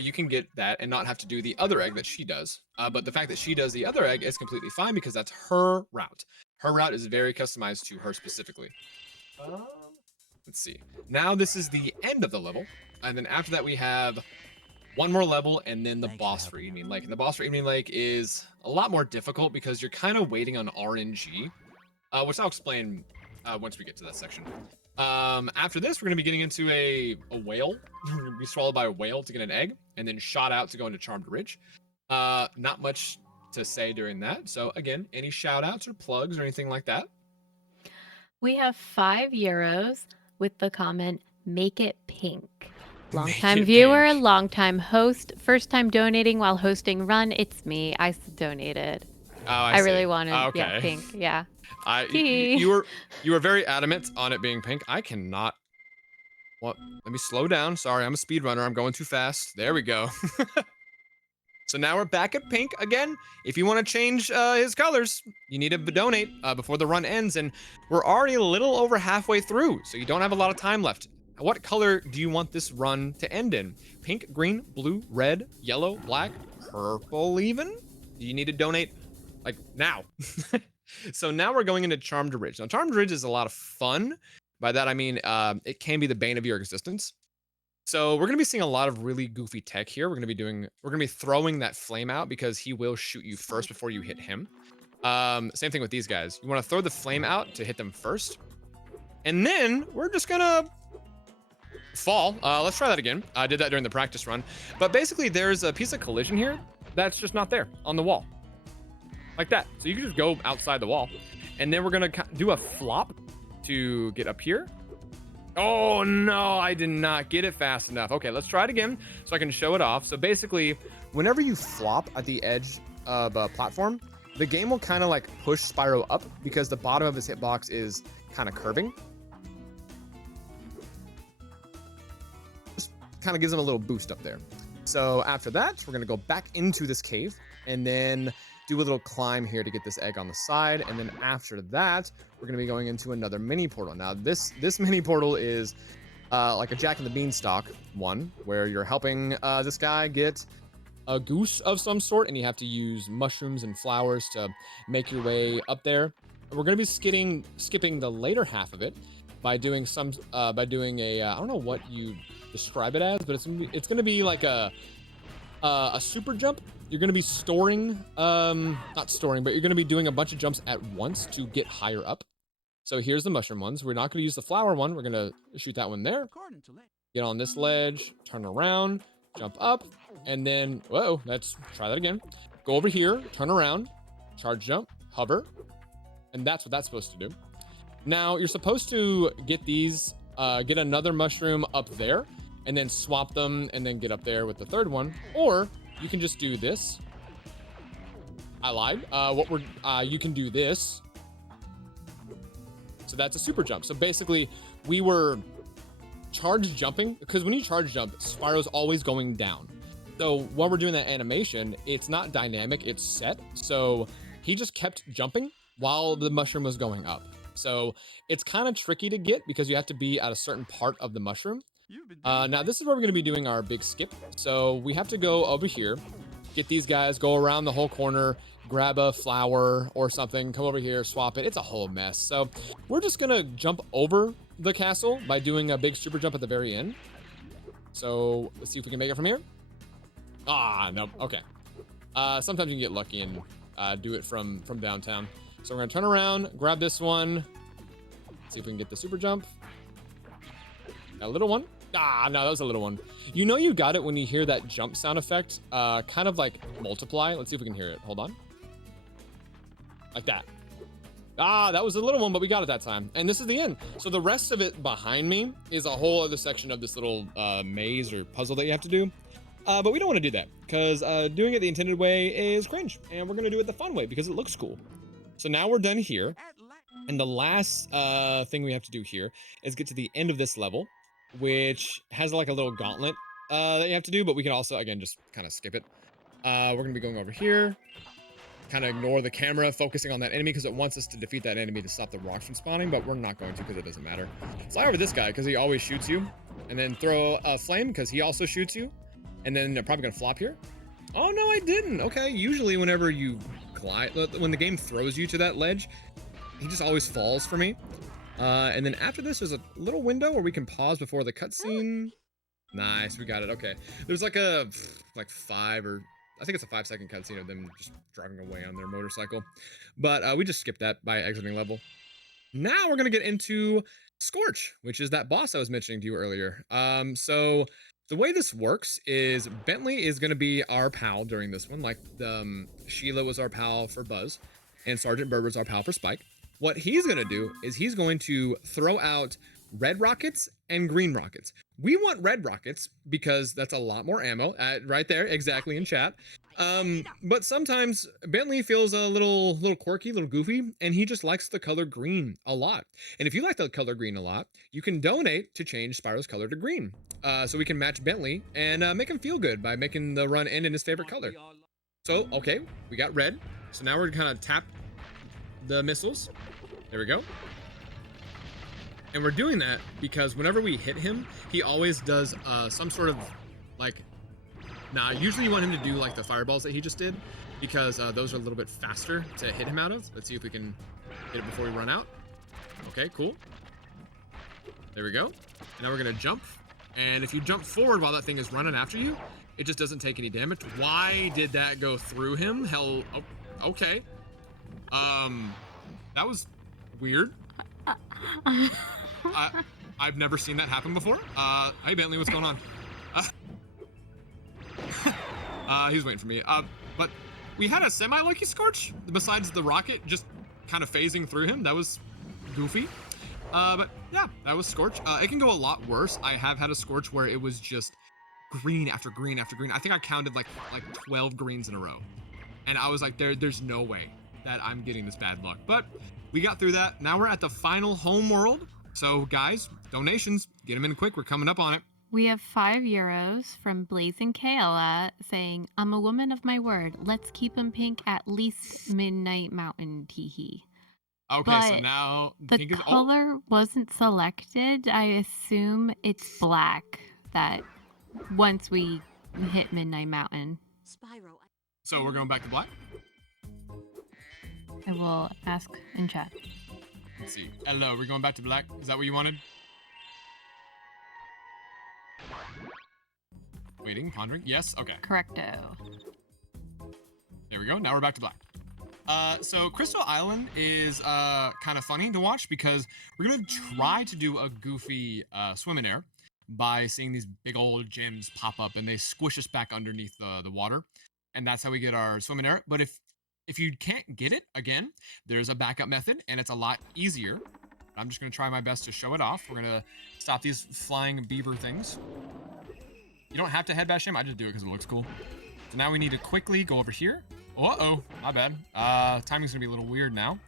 you can get that and not have to do the other egg that she does. But the fact that she does the other egg is completely fine, because that's her route. Her route is very customized to her specifically. Let's see. Now this is the end of the level. And then after that, we have one more level and then the boss for Evening Lake. And the boss for Evening Lake is a lot more difficult because you're kind of waiting on RNG, which I'll explain once we get to that section. After this, we're going to be getting into a whale. We're going to be swallowed by a whale to get an egg, and then shot out to go into Charmed Ridge. Not much to say during that. So again, any shout outs or plugs or anything like that? We have €5 with the comment, make it pink. Long-time viewer, long-time host, first time donating while hosting run. It's me. I donated. Oh, I really wanted okay. pink. Yeah. You were very adamant on it being pink. I cannot. What? Let me slow down. Sorry, I'm a speedrunner. I'm going too fast. There we go. So now we're back at pink again. If you want to change his colors, you need to donate before the run ends. And we're already a little over halfway through, so you don't have a lot of time left. What color do you want this run to end in? Pink, green, blue, red, yellow, black, purple even? Do you need to donate like now? So now we're going into Charmed Ridge. Now Charmed Ridge is a lot of fun. By that I mean it can be the bane of your existence. So we're gonna be seeing a lot of really goofy tech here. We're gonna be throwing that flame out because he will shoot you first before you hit him. Same thing with these guys. You want to throw the flame out to hit them first, and then we're just gonna fall. Let's try that again. I did that during the practice run, but basically there's a piece of collision here that's just not there on the wall, like that. So you can just go outside the wall, and then we're gonna do a flop to get up here. Oh no, I did not get it fast enough. Okay, let's try it again so I can show it off. So basically, whenever you flop at the edge of a platform, the game will kind of like push Spyro up because the bottom of his hitbox is kind of curving. Just kind of gives him a little boost up there. So after that, we're gonna go back into this cave and then do a little climb here to get this egg on the side. And then after that, we're gonna be going into another mini portal. Now this mini portal is like a Jack and the Beanstalk one, where you're helping this guy get a goose of some sort, and you have to use mushrooms and flowers to make your way up there. We're gonna be skipping the later half of it by doing I don't know what you describe it as, but it's gonna be like a super jump. You're gonna be storing, not storing, but you're gonna be doing a bunch of jumps at once to get higher up. So here's the mushroom ones. We're not gonna use the flower one. We're gonna shoot that one there. Get on this ledge, turn around, jump up, and then, whoa, let's try that again. Go over here, turn around, charge jump, hover, and that's what that's supposed to do. Now you're supposed to get these, get another mushroom up there, and then swap them, and then get up there with the third one, or you can just do this. I lied. You can do this. So that's a super jump. So basically, we were charge jumping, because when you charge jump, Spyro's always going down. So while we're doing that animation, it's not dynamic, it's set. So he just kept jumping while the mushroom was going up. So it's kind of tricky to get because you have to be at a certain part of the mushroom. Now this is where we're going to be doing our big skip. So we have to go over here, get these guys, go around the whole corner, grab a flower or something, come over here, swap it. It's a whole mess. So we're just going to jump over the castle by doing a big super jump at the very end. So let's see if we can make it from here. Ah, no. Okay. Sometimes you can get lucky and do it from downtown. So we're going to turn around, grab this one. See if we can get the super jump. A little one. Ah, no, that was a little one. You know you got it when you hear that jump sound effect, kind of like multiply. Let's see if we can hear it. Hold on. Like that. Ah, that was a little one, but we got it that time. And this is the end. So the rest of it behind me is a whole other section of this little maze or puzzle that you have to do. But we don't want to do that because doing it the intended way is cringe. And we're going to do it the fun way because it looks cool. So now we're done here. And the last thing we have to do here is get to the end of this level, which has like a little gauntlet that you have to do. But we can also, again, just kind of skip it. We're going to be going over here. Kind of ignore the camera, focusing on that enemy because it wants us to defeat that enemy to stop the rocks from spawning, but we're not going to because it doesn't matter. Fly over this guy because he always shoots you, and then throw a flame because he also shoots you, and then they're probably going to flop here. Oh, no, I didn't. Okay, usually whenever you glide, when the game throws you to that ledge, he just always falls for me. And then after this, there's a little window where we can pause before the cutscene. Nice, we got it. Okay, there's like a 5-second cutscene of them just driving away on their motorcycle. But we just skipped that by exiting level. Now we're going to get into Scorch, which is that boss I was mentioning to you earlier. So the way this works is Bentley is going to be our pal during this one. Like Sheila was our pal for Buzz, and Sergeant Berber's our pal for Spike. What he's going to do is he's going to throw out red rockets and green rockets. We want red rockets because that's a lot more ammo. Right there, exactly in chat. But sometimes Bentley feels a little quirky, a little goofy, and he just likes the color green a lot. And if you like the color green a lot, you can donate to change Spyro's color to green. So we can match Bentley and make him feel good by making the run end in his favorite color. So, okay, we got red. So now we're gonna kind of tap the missiles. There we go. And we're doing that because whenever we hit him, he always does some sort of like, usually you want him to do like the fireballs that he just did because those are a little bit faster to hit him out of. Let's see if we can hit it before we run out. Okay, cool. There we go. Now we're gonna jump. And if you jump forward while that thing is running after you, it just doesn't take any damage. Why did that go through him? Hell, oh, okay. That was weird. I've never seen that happen before. Hey Bentley, what's going on? He's waiting for me. But we had a semi-lucky Scorch besides the rocket just kind of phasing through him. That was goofy. But yeah, that was Scorch. It can go a lot worse. I have had a Scorch where it was just green after green after green. I think I counted like 12 greens in a row. And I was like, there's no way that I'm getting this bad luck. But we got through that. Now we're at the final home world. So guys, donations, get them in quick. We're coming up on it. We have €5 from Blazing Kayla saying, I'm a woman of my word. Let's keep him pink at least Midnight Mountain, teehee. Okay, But so now the pink is color wasn't selected. I assume it's black that once we hit Midnight Mountain. Spyro. So we're going back to black. I will ask in chat. Let's see. Hello, we're going back to black. Is that what you wanted? Waiting, pondering. Yes, okay. Correcto. There we go. Now we're back to black. So Crystal Island is kind of funny to watch because we're gonna try to do a goofy swim in air by seeing these big old gems pop up and they squish us back underneath the water, and that's how we get our swim in air. But if you can't get it, again, there's a backup method and it's a lot easier. I'm just gonna try my best to show it off. We're gonna stop these flying beaver things. You don't have to headbash him. I just do it because it looks cool. So now we need to quickly go over here. Uh-oh, my bad. Timing's gonna be a little weird now.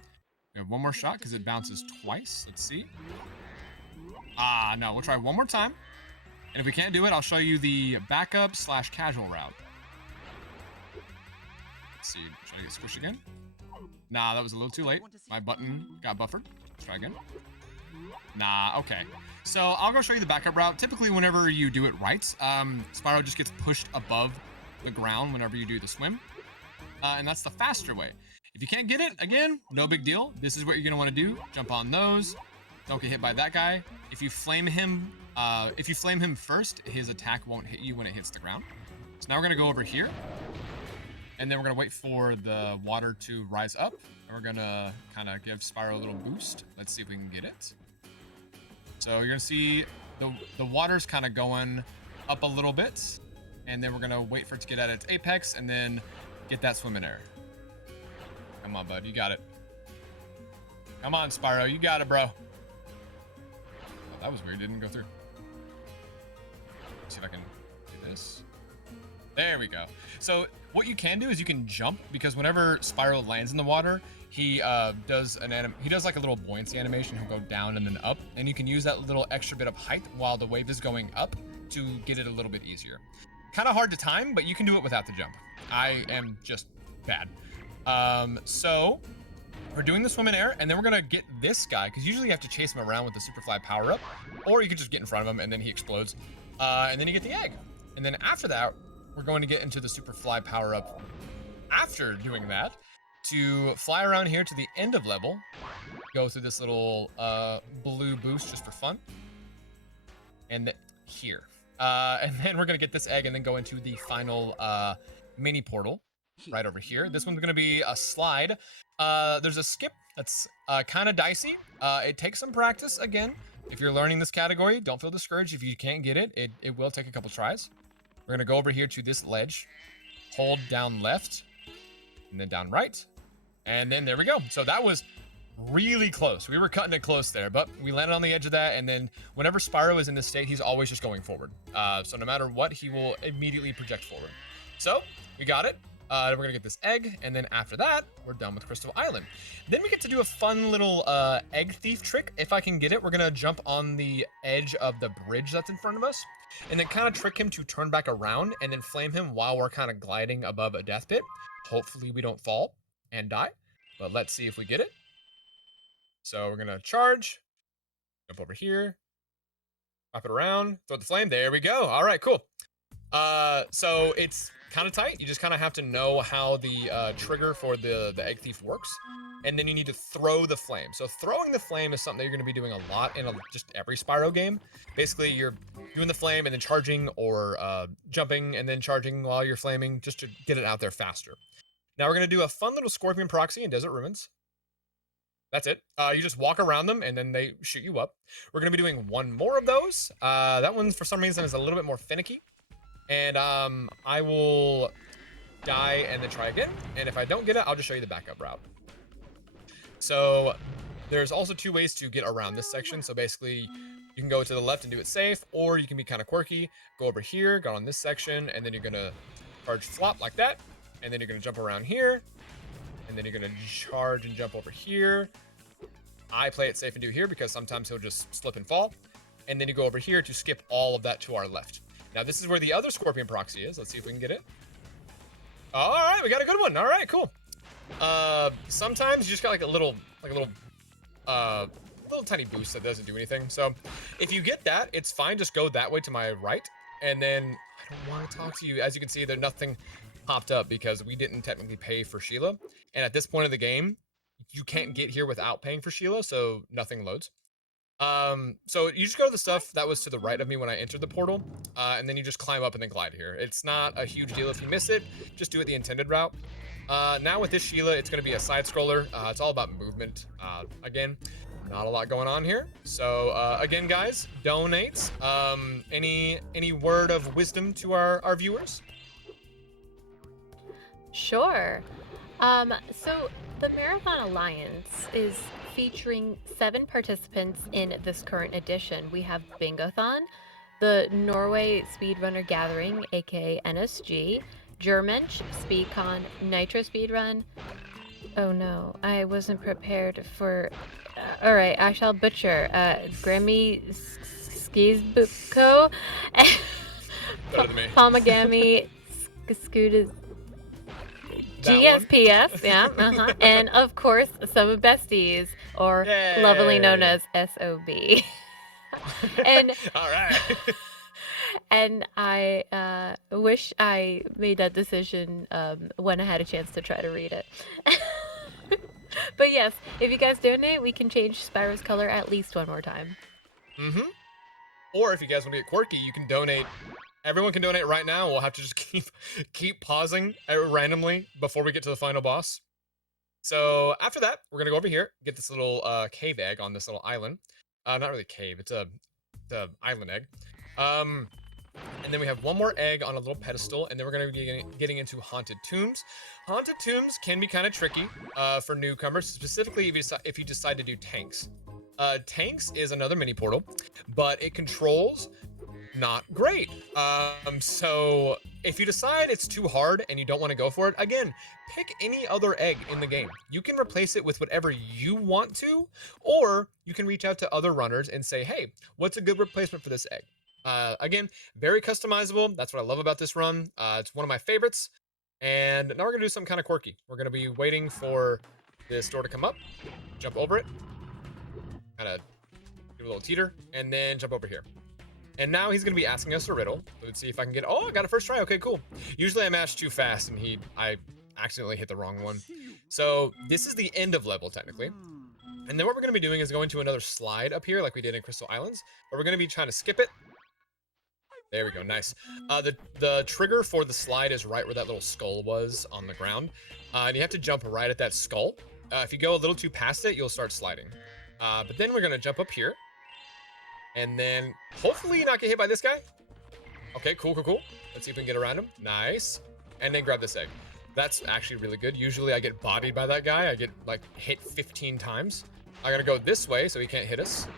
We have one more shot because it bounces twice. Let's see. No, we'll try one more time. And if we can't do it, I'll show you the backup / casual route. Let's see, should I get squished again? Nah, that was a little too late. My button got buffered. Let's try again. Nah, okay. So I'll go show you the backup route. Typically, whenever you do it right, Spyro just gets pushed above the ground whenever you do the swim. And that's the faster way. If you can't get it, again, no big deal. This is what you're gonna wanna do. Jump on those. Don't get hit by that guy. If you flame him first, his attack won't hit you when it hits the ground. So now we're gonna go over here. And then we're gonna wait for the water to rise up. And we're gonna kind of give Spyro a little boost. Let's see if we can get it. So you're gonna see the water's kind of going up a little bit. And then we're gonna wait for it to get at its apex and then get that swim in air. Come on, bud, you got it. Come on, Spyro, you got it, bro. Oh, that was weird, didn't go through. Let's see if I can do this. There we go. So what you can do is you can jump, because whenever Spyro lands in the water, he does like a little buoyancy animation. He'll go down and then up, and you can use that little extra bit of height while the wave is going up to get it a little bit easier. Kind of hard to time, but you can do it without the jump. I am just bad. So we're doing the swim in air, and then we're gonna get this guy, because usually you have to chase him around with the Superfly power-up, or you could just get in front of him and then he explodes, and then you get the egg. And then after that, we're going to get into the Superfly power-up after doing that to fly around here to the end of level, go through this little blue boost just for fun, and here. And then we're gonna get this egg and then go into the final mini portal right over here. This one's gonna be a slide. There's a skip that's kind of dicey. It takes some practice. Again, if you're learning this category, don't feel discouraged if you can't get it. It will take a couple tries. We're gonna go over here to this ledge, hold down left, and then down right, and then there we go. So that was really close. We were cutting it close there, but we landed on the edge of that, and then whenever Spyro is in this state, he's always just going forward. So no matter what, he will immediately project forward. So we got it. We're gonna get this egg, and then after that, we're done with Crystal Island. Then we get to do a fun little egg thief trick. If I can get it, we're gonna jump on the edge of the bridge that's in front of us, and then kind of trick him to turn back around, and then flame him while we're kind of gliding above a death pit. Hopefully we don't fall and die, but let's see if we get it. So we're gonna charge, Jump over here. Wrap it around. Throw the flame. There we go. All right, cool. So it's kind of tight. You just kind of have to know how the trigger for the egg thief works. And then you need to throw the flame. So throwing the flame is something that you're going to be doing a lot in just every Spyro game. Basically, you're doing the flame and then charging, or jumping and then charging while you're flaming, just to get it out there faster. Now we're going to do a fun little scorpion proxy in Desert Ruins. That's it. You just walk around them and then they shoot you up. We're going to be doing one more of those. That one, for some reason, is a little bit more finicky. And I will die and then try again. And if I don't get it, I'll just show you the backup route. So there's also 2 ways to get around this section. So basically, you can go to the left and do it safe, or you can be kind of quirky. Go over here, go on this section, and then you're going to charge flop like that. And then you're going to jump around here. And then you're going to charge and jump over here. I play it safe and do here because sometimes he'll just slip and fall. And then you go over here to skip all of that to our left. Now, this is where the other scorpion proxy is. Let's see if we can get it. All right, we got a good one. All right, cool. Sometimes you just got like a little tiny boost that doesn't do anything. So if you get that, it's fine. Just go that way to my right. And then I don't want to talk to you. As you can see, there's nothing popped up because we didn't technically pay for Sheila. And at this point of the game, you can't get here without paying for Sheila, so nothing loads. So you just go to the stuff that was to the right of me when I entered the portal, and then you just climb up and then glide here. It's not a huge deal if you miss it. Just do it the intended route. Now with this Sheila, it's going to be a side scroller. It's all about movement. Again, not a lot going on here. So again, guys, donates. Any word of wisdom to our viewers? Sure. So the Marathon Alliance is featuring 7 participants in this current edition. We have Bingothon, the Norway Speedrunner Gathering, aka NSG, Germensch, Speedcon, Nitro Speedrun. Oh no, I wasn't prepared for... Alright, I shall butcher. Grammy Skizbuko, Palmagami, Scooter... GSPS, yeah, and of course, Sum of Besties, or lovingly known as SOB. And all right. And I wish I made that decision when I had a chance to try to read it. But yes, if you guys donate, we can change Spyro's color at least one more time. Or if you guys want to get quirky, you can donate. Everyone can donate right now. We'll have to just keep pausing randomly before we get to the final boss. So after that, we're gonna go over here, get this little cave egg on this little island. Not really cave, it's a island egg. And then we have one more egg on a little pedestal, and then we're gonna be getting into haunted tombs. Haunted tombs can be kind of tricky for newcomers, specifically if you decide to do tanks. Tanks is another mini portal, but it controls not great. So if you decide it's too hard and you don't want to go for it, again, pick any other egg in the game. You can replace it with whatever you want to, or you can reach out to other runners and say, hey, what's a good replacement for this egg? Again, very customizable. That's what I love about this run. It's one of my favorites. And now we're gonna do something kind of quirky. We're gonna be waiting for this door to come up, jump over it, kind of do a little teeter, and then jump over here. And now he's going to be asking us a riddle. Let's see if I can get... Oh, I got it first try. Okay, cool. Usually I mash too fast and I accidentally hit the wrong one. So this is the end of level, technically. And then what we're going to be doing is going to another slide up here like we did in Crystal Islands. But we're going to be trying to skip it. There we go. Nice. The trigger for the slide is right where that little skull was on the ground. And you have to jump right at that skull. If you go a little too past it, you'll start sliding. But then we're going to jump up here. And then hopefully not get hit by this guy. Okay, cool. Let's see if we can get around him. Nice. And then grab this egg. That's actually really good. Usually I get bodied by that guy. I get like hit 15 times. I gotta go this way so he can't hit us.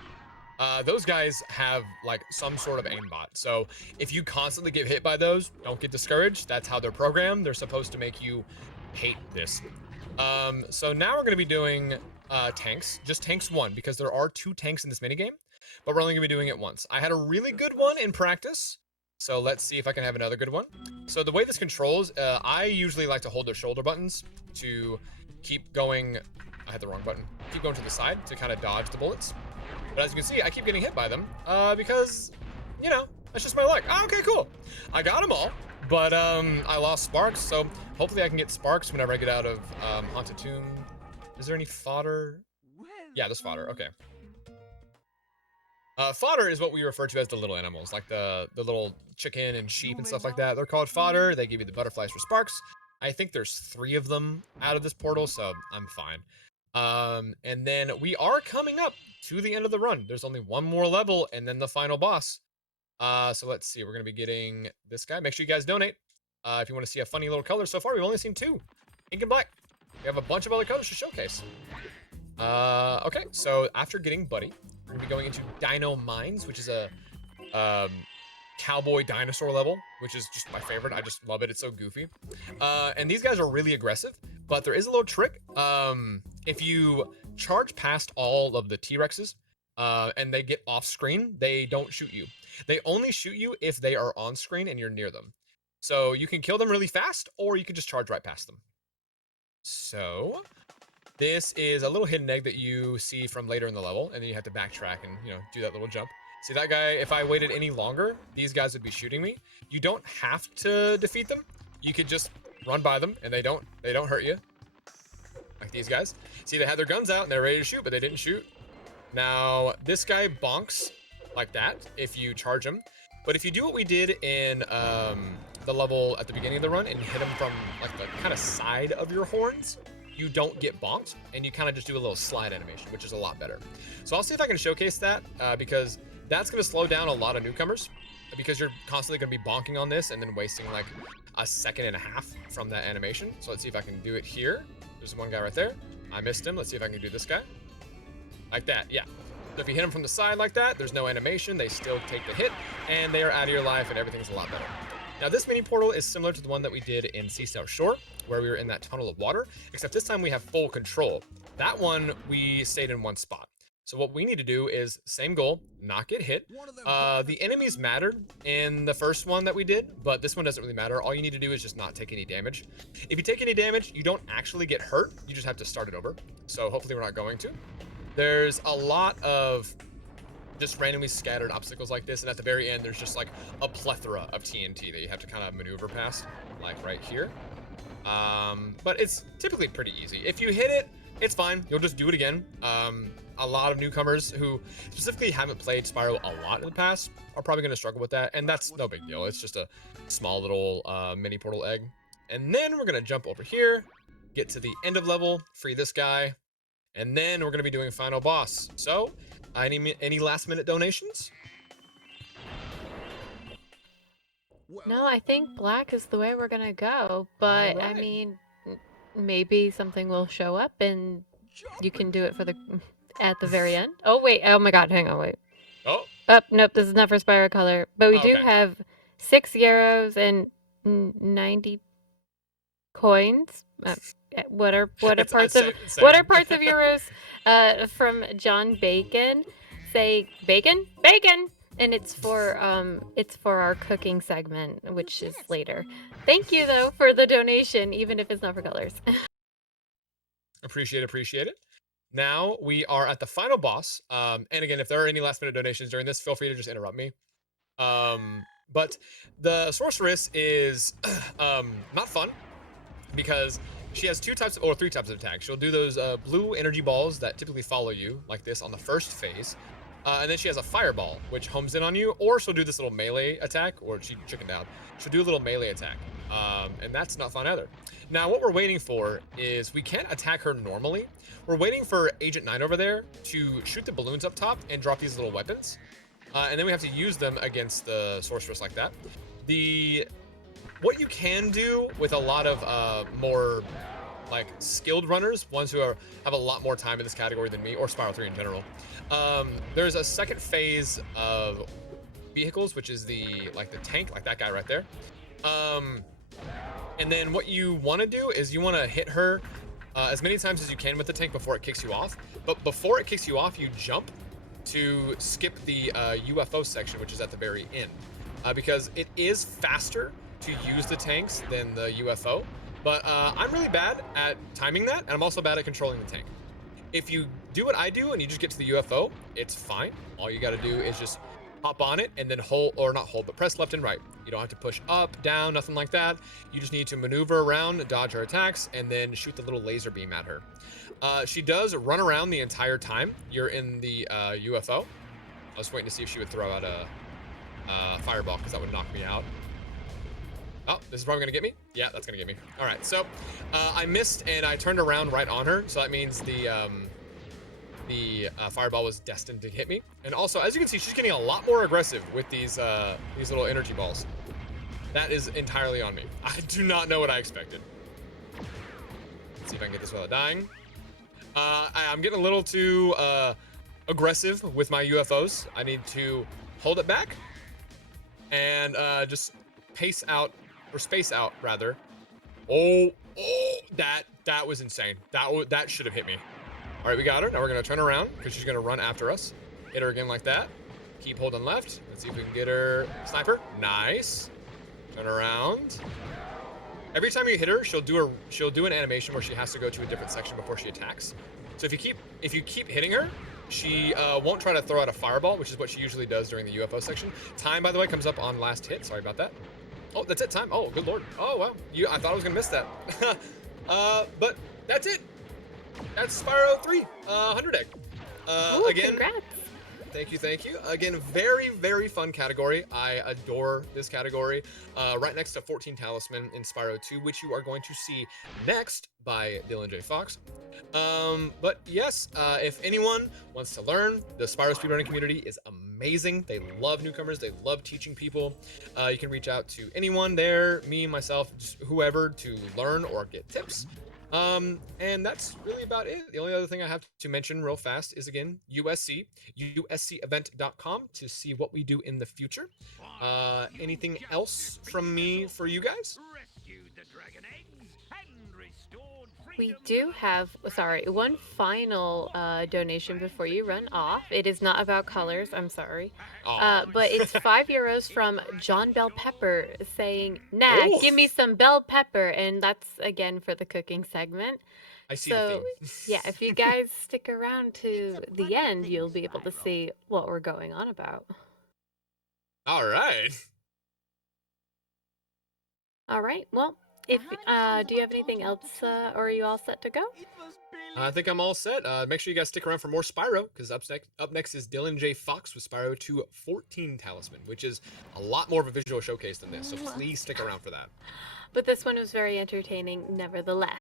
Those guys have like some sort of aimbot. So if you constantly get hit by those, don't get discouraged. That's how they're programmed. They're supposed to make you hate this. So now we're gonna be doing tanks, just tanks 1, because there are 2 tanks in this minigame. But we're only gonna be doing it once. I had a really good one in practice, so let's see if I can have another good one. So the way this controls, I usually like to hold the shoulder buttons to keep going. I had the wrong button. Keep going to the side to kind of dodge the bullets. But as you can see, I keep getting hit by them because, you know, that's just my luck. Oh, okay, cool. I got them all, but I lost sparks, so hopefully I can get sparks whenever I get out of Haunted Tomb. Is there any fodder? Yeah, there's fodder. Okay. Fodder is what we refer to as the little animals, like the little chicken and sheep and stuff like that. They're called fodder. They give you the butterflies for sparks. I think there's 3 of them out of this portal, so I'm fine. And then we are coming up to the end of the run. There's only 1 more level and then the final boss. So let's see. We're going to be getting this guy. Make sure you guys donate if you want to see a funny little color. So far, we've only seen 2. Ink and black. We have a bunch of other colors to showcase. Okay, so after getting Buddy, we're gonna be going into Dino Mines, which is a cowboy dinosaur level, which is just my favorite. I just love it. It's so goofy. And these guys are really aggressive, but there is a little trick. If you charge past all of the T-Rexes and they get off screen, they don't shoot you. They only shoot you if they are on screen and you're near them. So you can kill them really fast, or you can just charge right past them. So this is a little hidden egg that you see from later in the level, and then you have to backtrack and, you know, do that little jump. See that guy? If I waited any longer, these guys would be shooting me. You don't have to defeat them. You could just run by them, and they don't hurt you. Like these guys. See, they had their guns out and they're ready to shoot, but they didn't shoot. Now, this guy bonks like that if you charge him. But if you do what we did in the level at the beginning of the run and hit him from like the kind of side of your horns, you don't get bonked, and you kind of just do a little slide animation, which is a lot better. So I'll see if I can showcase that because that's going to slow down a lot of newcomers because you're constantly going to be bonking on this and then wasting like a 1.5 seconds from that animation. So let's see if I can do it here. There's one guy right there. I missed him. Let's see if I can do this guy. Like that, yeah. So if you hit them from the side like that, there's no animation. They still take the hit, and they are out of your life, and everything's a lot better. Now, this mini portal is similar to the one that we did in Sea South Shore, where we were in that tunnel of water, except this time we have full control. That one, we stayed in one spot. So what we need to do is, same goal, not get hit. The enemies mattered in the first one that we did, but this one doesn't really matter. All you need to do is just not take any damage. If you take any damage, you don't actually get hurt. You just have to start it over. So hopefully we're not going to. There's a lot of just randomly scattered obstacles like this, and at the very end, there's just like a plethora of TNT that you have to kind of maneuver past, like right here. But it's typically pretty easy. If you hit it, it's fine. You'll just do it again. A lot of newcomers who specifically haven't played Spyro a lot in the past are probably going to struggle with that, and that's no big deal. It's just a small little mini portal egg. And then we're going to jump over here, get to the end of level, free this guy, and then we're going to be doing final boss. So, any last minute donations? No, I think black is the way we're gonna go, but Alright. I mean, maybe something will show up and you can do it for the at the very end. Oh wait, oh my god, hang on, wait. Oh, Nope, this is not for Spyro color, but we do Okay. have 6 euros and 90 coins. What are It's- parts same- of same. what are parts of euros? From John Bacon. Say bacon, bacon, and it's for our cooking segment, which is later. Thank you though for the donation, even if it's not for colors. Appreciate it. Now we are at the final boss. And again, if there are any last minute donations during this, feel free to just interrupt me. But the sorceress is not fun because she has 3 types of attacks. She'll do those blue energy balls that typically follow you like this on the first phase. And then she has a fireball, which homes in on you, or she'll do this little melee attack, or she chickened out. She'll do a little melee attack, and that's not fun either. Now, what we're waiting for is we can't attack her normally. We're waiting for Agent 9 over there to shoot the balloons up top and drop these little weapons. And then we have to use them against the sorceress like that. What you can do with a lot of more like skilled runners, ones who have a lot more time in this category than me, or Spyro 3 in general. There's a second phase of vehicles, which is the tank, like that guy right there. And then what you want to do is you want to hit her as many times as you can with the tank before it kicks you off. But before it kicks you off, you jump to skip the UFO section, which is at the very end, because it is faster to use the tanks than the UFO. But I'm really bad at timing that, and I'm also bad at controlling the tank. If you do what I do and you just get to the UFO, it's fine. All you gotta do is just hop on it and then hold, or not hold, but press left and right. You don't have to push up, down, nothing like that. You just need to maneuver around, dodge her attacks, and then shoot the little laser beam at her. She does run around the entire time you're in the UFO. I was waiting to see if she would throw out a fireball, because that would knock me out. Oh, this is probably gonna get me? Yeah, that's gonna get me. All right, so I missed and I turned around right on her, so that means the fireball was destined to hit me. And also, as you can see, she's getting a lot more aggressive with these little energy balls. That is entirely on me. I do not know what I expected. Let's see if I can get this without dying. I'm getting a little too aggressive with my UFOs. I need to hold it back and just pace out, or space out rather. Oh, that was insane. That should have hit me. All right, we got her. Now we're gonna turn around because she's gonna run after us. Hit her again like that. Keep holding left. Let's see if we can get her. Sniper. Nice. Turn around. Every time you hit her, she'll do an animation where she has to go to a different section before she attacks. So if you keep hitting her, she won't try to throw out a fireball, which is what she usually does during the UFO section. Time, by the way, comes up on last hit. Sorry about that. Oh, that's it. Time. Oh, good lord. Oh wow. I thought I was gonna miss that. But that's it. That's Spyro 3, 100 egg. Ooh, Again, congrats. Thank you. Again, very, very fun category. I adore this category. Right next to 14 Talisman in Spyro 2, which you are going to see next by Dylan J. Fox. But yes, if anyone wants to learn, the Spyro speedrunning community is amazing. They love newcomers. They love teaching people. You can reach out to anyone there, me, myself, just whoever, to learn or get tips. And that's really about it. The only other thing I have to mention real fast is, again, uscevent.com to see what we do in the future. Anything else from me for you guys? We do have, one final donation before you run off. It is not about colors, I'm sorry. But it's €5 from John Bell Pepper saying, nah, Ooh. give me some bell pepper. And that's, again, for the cooking segment. I see So, the theme. yeah, if you guys stick around to the end, you'll be able to see what we're going on about. All right. All right, well, if do you have anything else, or are you all set to go? I think I'm all set. Make sure you guys stick around for more Spyro, because up next is Dylan J. Fox with Spyro 2 14 Talisman, which is a lot more of a visual showcase than this, so please stick around for that. But this one was very entertaining nevertheless.